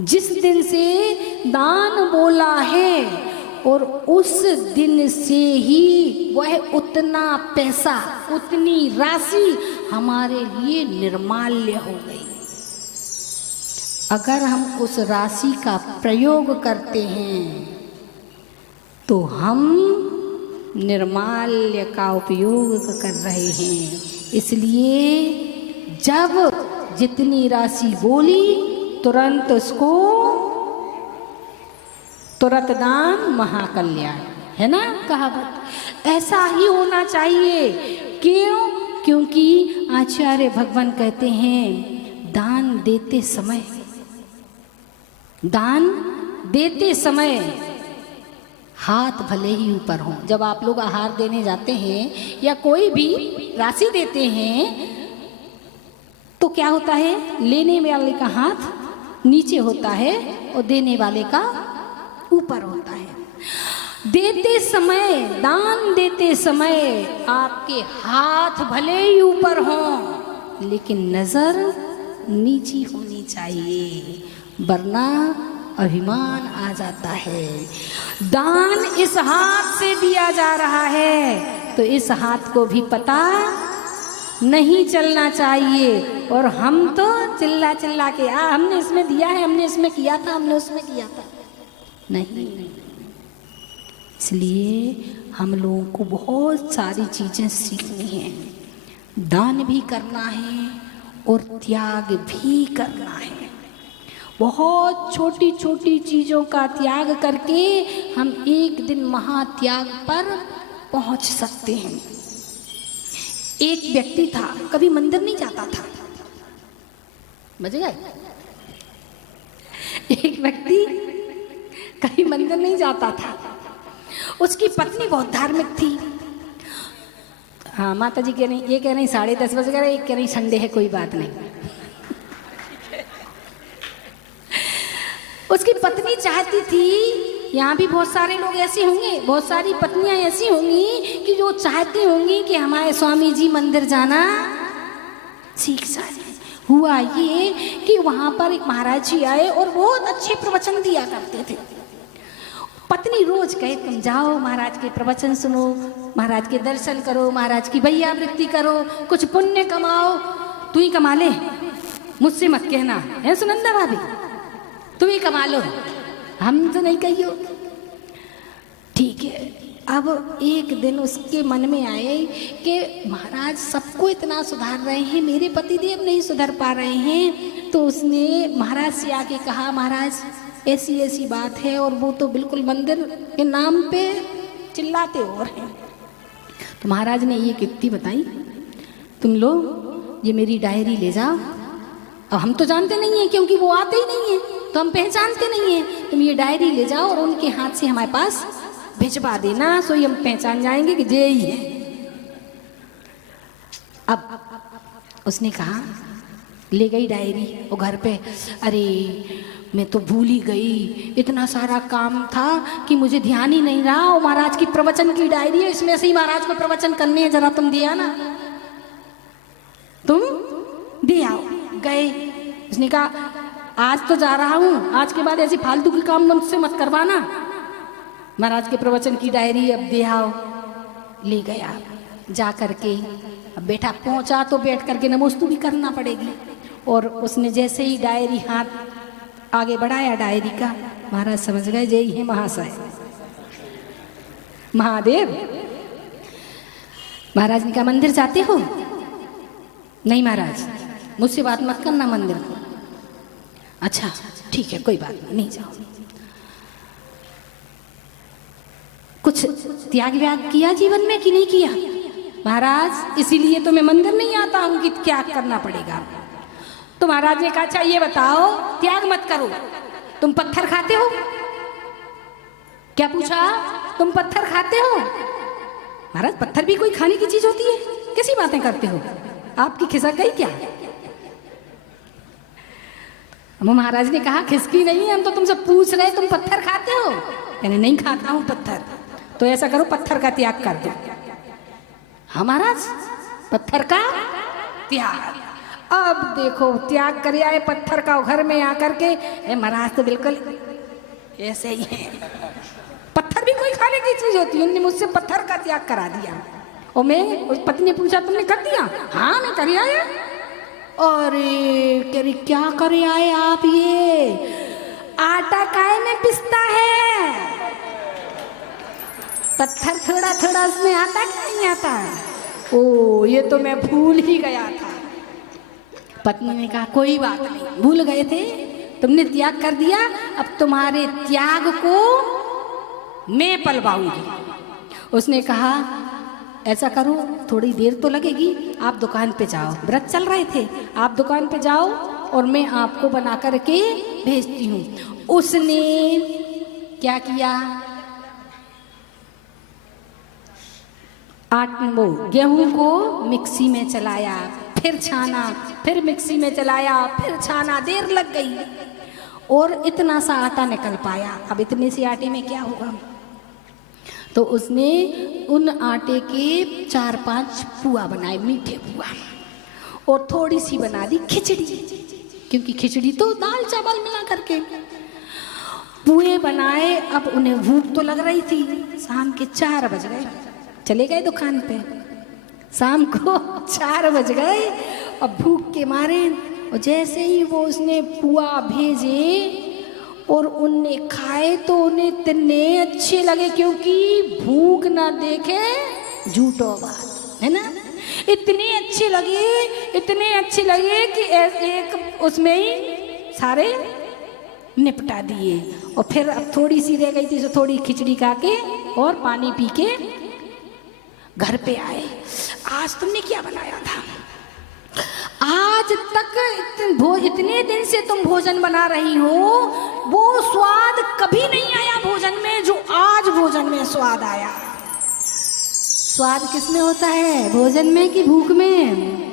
जिस दिन से दान बोला है, और उस दिन से ही वह उतना पैसा, उतनी राशि हमारे लिए निर्माल्य हो गई। अगर हम उस राशि का प्रयोग करते हैं तो हम निर्माल्य का उपयोग कर रहे हैं। इसलिए जब जितनी राशि बोली तुरंत उसको, तुरंत दान महाकल्याण, है ना कहावत। ऐसा ही होना चाहिए। क्यों? क्योंकि आचार्य भगवान कहते हैं दान देते समय, दान देते समय हाथ भले ही ऊपर हों। जब आप लोग आहार देने जाते हैं या कोई भी राशि देते हैं तो क्या होता है? लेने वाले का हाथ नीचे होता है और देने वाले का ऊपर होता है। देते समय, दान देते समय आपके हाथ भले ही ऊपर हों लेकिन नजर नीची होनी चाहिए, वरना अभिमान आ जाता है। दान इस हाथ से दिया जा रहा है तो इस हाथ को भी पता नहीं चलना चाहिए। और हम तो चिल्ला चिल्ला के हमने इसमें दिया है, हमने इसमें किया था, हमने उसमें किया था, नहीं। इसलिए हम लोगों को बहुत सारी चीज़ें सीखनी है। दान भी करना है और त्याग भी करना है। बहुत छोटी छोटी चीज़ों का त्याग करके हम एक दिन महात्याग पर पहुंच सकते हैं। एक व्यक्ति था, कभी मंदिर नहीं जाता था। समझ गए? एक व्यक्ति कभी मंदिर नहीं जाता था। उसकी पत्नी बहुत धार्मिक थी। हाँ, माता जी कह रही, ये कह रही 10:30 बजे कह रहे, एक कह रही संडे है, कोई बात नहीं। उसकी पत्नी चाहती थी, यहाँ भी बहुत सारे लोग ऐसे होंगे, बहुत सारी पत्नियां ऐसी होंगी कि जो चाहती होंगी कि हमारे स्वामी जी मंदिर जाना सीख जाए। हुआ ये कि वहाँ पर एक महाराज जी आए और बहुत अच्छे प्रवचन दिया करते थे। पत्नी रोज कहे तुम जाओ महाराज के प्रवचन सुनो, महाराज के दर्शन करो, महाराज की भैयावृत्ति करो, कुछ पुण्य कमाओ। तू ही कमा ले, मुझसे मत कहना, है सुनंदा भाभी, तुम ही कमा लो, हम तो नहीं कहियो। ठीक है। अब एक दिन उसके मन में आए कि महाराज सबको इतना सुधार रहे हैं, मेरे पतिदेव नहीं सुधर पा रहे हैं। तो उसने महाराज से आके कहा, महाराज ऐसी ऐसी बात है, और वो तो बिल्कुल मंदिर के नाम पे चिल्लाते और हैं। तो महाराज ने ये युक्ति बताई, तुम लोग ये मेरी डायरी ले जाओ। अब हम तो जानते नहीं हैं क्योंकि वो आते ही नहीं है, तो हम पहचानते नहीं हैं। तुम ये डायरी ले जाओ और उनके हाथ से हमारे पास भिजवा देना, सो हम पहचान जाएंगे कि जे ही है। अब उसने कहा, ले गई डायरी और घर पे, अरे मैं तो भूल ही गई, इतना सारा काम था कि मुझे ध्यान ही नहीं रहा। और महाराज की प्रवचन की डायरी है, इसमें से ही महाराज को प्रवचन करने हैं, जरा तुम दिया ना, तुम दे आओ। गए, उसने कहा आज तो जा रहा हूँ, आज के बाद ऐसी फालतू की काम मुझसे मत करवाना, महाराज के प्रवचन की डायरी अब दे आओ। ले गया, जा करके अब बेटा पहुँचा तो बैठ करके नमोस्तु भी करना पड़ेगी। और उसने जैसे ही डायरी हाथ आगे बढ़ाया डायरी का, महाराज समझ गए जय है महाशय, महादेव। महाराज ने कहा मंदिर जाते हो? नहीं महाराज, मुझसे बात मत करना मंदिर को। अच्छा ठीक है, कोई बात नहीं जाओ। कुछ त्याग व्याग किया जीवन में कि नहीं किया? महाराज इसीलिए तो मैं मंदिर नहीं आता हूं कि त्याग करना पड़ेगा। तो महाराज ने कहा अच्छा ये बताओ, त्याग मत करो, तुम पत्थर खाते हो? क्या पूछा? तुम पत्थर खाते हो? महाराज पत्थर भी कोई खाने की चीज होती है? कैसी बातें करते हो, आपकी खिसक गई क्या? वो महाराज ने कहा खिसकी नहीं है, हम तो तुमसे पूछ रहे तुम पत्थर खाते हो? कहने नहीं खाता हूं पत्थर। तो ऐसा करो पत्थर का त्याग कर दो। हाँ महाराज, पत्थर का त्याग। अब देखो त्याग कर आए पत्थर का, घर में आकर के महाराज तो बिल्कुल ऐसे ही है, पत्थर भी कोई खाने की चीज होती है? उन्होंने मुझसे पत्थर का त्याग करा दिया। और मैं, उस पत्नी ने पूछा तुमने कर दिया? हाँ मैं कर आया। अरे कह रही क्या करे आए आप, ये आटा काहे में पिसता है? पत्थर थोड़ा थोड़ा उसमें आता कि नहीं आता? ओ ये तो मैं भूल ही गया था। पत्नी ने कहा कोई बात नहीं, भूल गए थे, तुमने त्याग कर दिया, अब तुम्हारे त्याग को मैं पलवाऊंगी। उसने कहा ऐसा करो, थोड़ी देर तो लगेगी, आप दुकान पे जाओ, व्रत चल रहे थे, आप दुकान पे जाओ और मैं आपको बना कर के भेजती हूँ। उसने क्या किया, वो गेहूं को मिक्सी में चलाया, फिर छाना, फिर मिक्सी में चलाया, फिर छाना, देर लग गई और इतना सा आटा निकल पाया। अब इतने से आटे में क्या होगा? तो उसने उन आटे के 4-5 पुआ बनाए, मीठे पुआ, और थोड़ी सी बना दी खिचड़ी, क्योंकि खिचड़ी तो दाल चावल मिला करके पुए बनाए। अब उन्हें भूख तो लग रही थी, शाम के 4 बज गए, चले गए दुकान पे, शाम को 4 बज गए। अब भूख के मारे, और जैसे ही वो उसने पुआ भेजे और उनने खाए तो उन्हें इतने अच्छे लगे, क्योंकि भूख ना देखे झूठो बात है ना, इतने अच्छे लगे, इतने अच्छे लगे कि एक उसमें ही सारे निपटा दिए। और फिर अब थोड़ी सी रह गई थी, तो थोड़ी खिचड़ी खा के और पानी पी के घर पे आए। आज तुमने क्या बनाया था? आज तक इतने दिन से तुम भोजन बना रही हो, वो स्वाद कभी नहीं आया भोजन में जो आज भोजन में स्वाद आया। स्वाद किस में होता है, भोजन में कि भूख में?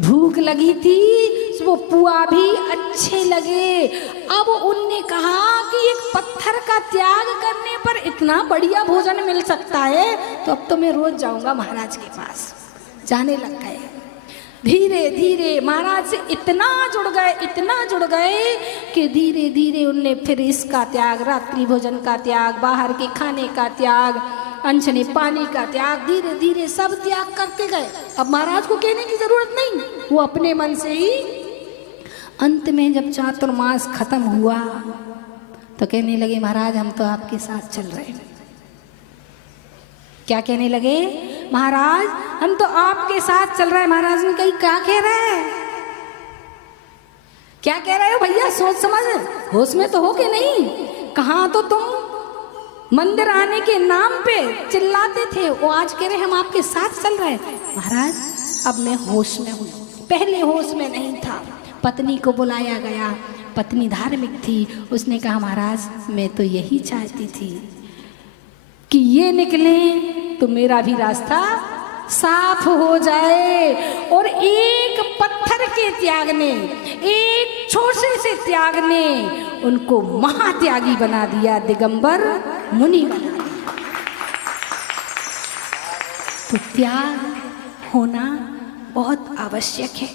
भूख लगी थी, वो पुआ भी अच्छे लगे। अब उनने कहा कि एक पत्थर का त्याग करने पर इतना बढ़िया भोजन मिल सकता है, तो अब तो मैं रोज जाऊंगा महाराज के पास। जाने लग गए, धीरे धीरे महाराज से इतना जुड़ गए, इतना जुड़ गए कि धीरे धीरे उनने फिर इसका त्याग, रात्रि भोजन का त्याग, बाहर के खाने का त्याग, अनछने पानी का त्याग, धीरे धीरे सब त्याग करते गए। अब महाराज को कहने की जरूरत नहीं, वो अपने मन से ही। अंत में जब चातुर्मास खत्म हुआ तो कहने लगे महाराज हम तो आपके साथ चल रहे हैं। क्या कहने लगे? महाराज हम तो आपके साथ चल रहे हैं। महाराज ने कही क्या कह रहे हैं, क्या कह रहे हो भैया, सोच समझ होश में तो हो के नहीं? कहाँ तो तुम मंदिर आने के नाम पे चिल्लाते थे, वो आज कह रहे हम आपके साथ चल रहे हैं। महाराज अब मैं होश में हूँ, पहले होश में नहीं था। पत्नी को बुलाया गया, पत्नी धार्मिक थी, उसने कहा महाराज मैं तो यही चाहती थी कि ये निकले तो मेरा भी रास्ता साफ हो जाए। और एक पत्थर के त्याग ने, एक छोटे से त्याग ने उनको महात्यागी बना दिया, दिगंबर मुनि बना दिया। तो त्याग होना बहुत आवश्यक है,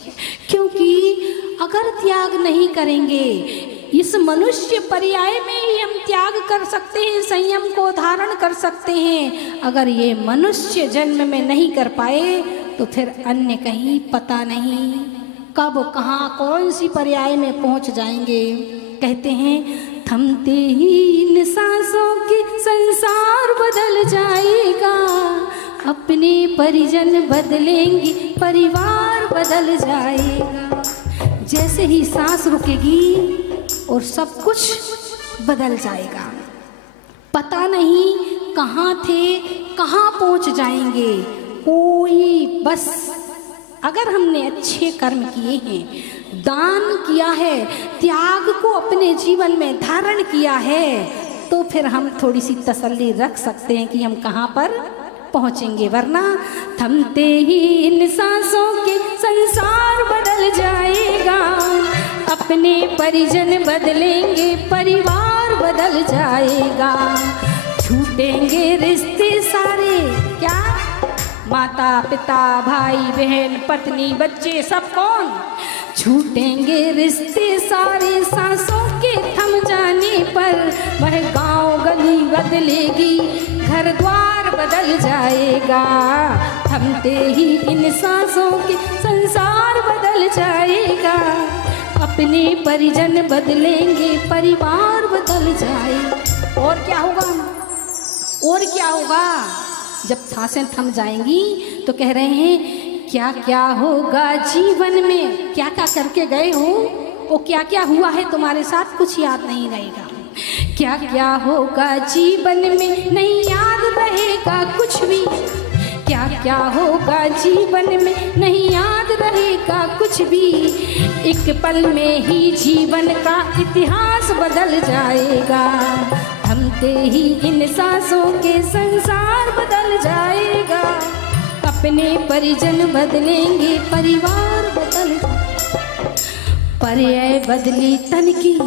क्योंकि अगर त्याग नहीं करेंगे, इस मनुष्य पर्याय में ही हम त्याग कर सकते हैं, संयम को धारण कर सकते हैं। अगर ये मनुष्य जन्म में नहीं कर पाए तो फिर अन्य कहीं पता नहीं कब कहाँ कौन सी पर्याय में पहुंच जाएंगे। कहते हैं थमते ही इन सांसों के संसार बदल जाएगा, अपने परिजन बदलेंगे, परिवार बदल जाएगा। जैसे ही सांस रुकेगी और सब कुछ बदल जाएगा। पता नहीं कहाँ थे, कहाँ पहुँच जाएंगे कोई। बस अगर हमने अच्छे कर्म किए हैं, दान किया है, त्याग को अपने जीवन में धारण किया है, तो फिर हम थोड़ी सी तसल्ली रख सकते हैं कि हम कहाँ पर पहुँचेंगे, वरना थमते ही इन सांसों के संसार बदल जाएगा। अपने परिजन बदलेंगे, परिवार बदल जाएगा। छूटेंगे रिश्ते सारे, क्या माता पिता भाई बहन पत्नी बच्चे सब कौन, छूटेंगे रिश्ते सारे। सांसों के थम जाने पर वह गांव गली बदलेगी, घर द्वार बदल जाएगा। थमते ही इन सांसों के संसार बदल जाएगा। अपने परिजन बदलेंगे, परिवार बदल जाएगा। और क्या होगा, और क्या होगा? जब सांसें थम जाएंगी तो कह रहे हैं क्या क्या होगा जीवन में, क्या क्या करके गए हो वो क्या क्या हुआ है तुम्हारे साथ कुछ याद नहीं रहेगा। क्या क्या होगा जीवन में नहीं याद रहेगा कुछ भी, क्या क्या होगा जीवन में नहीं याद रहेगा कुछ भी। एक पल में ही जीवन का इतिहास बदल जाएगा। थमते ही इन सांसों के संसार बदल जाएगा। अपने परिजन बदलेंगे, परिवार बदल, पर्याय बदली तन की।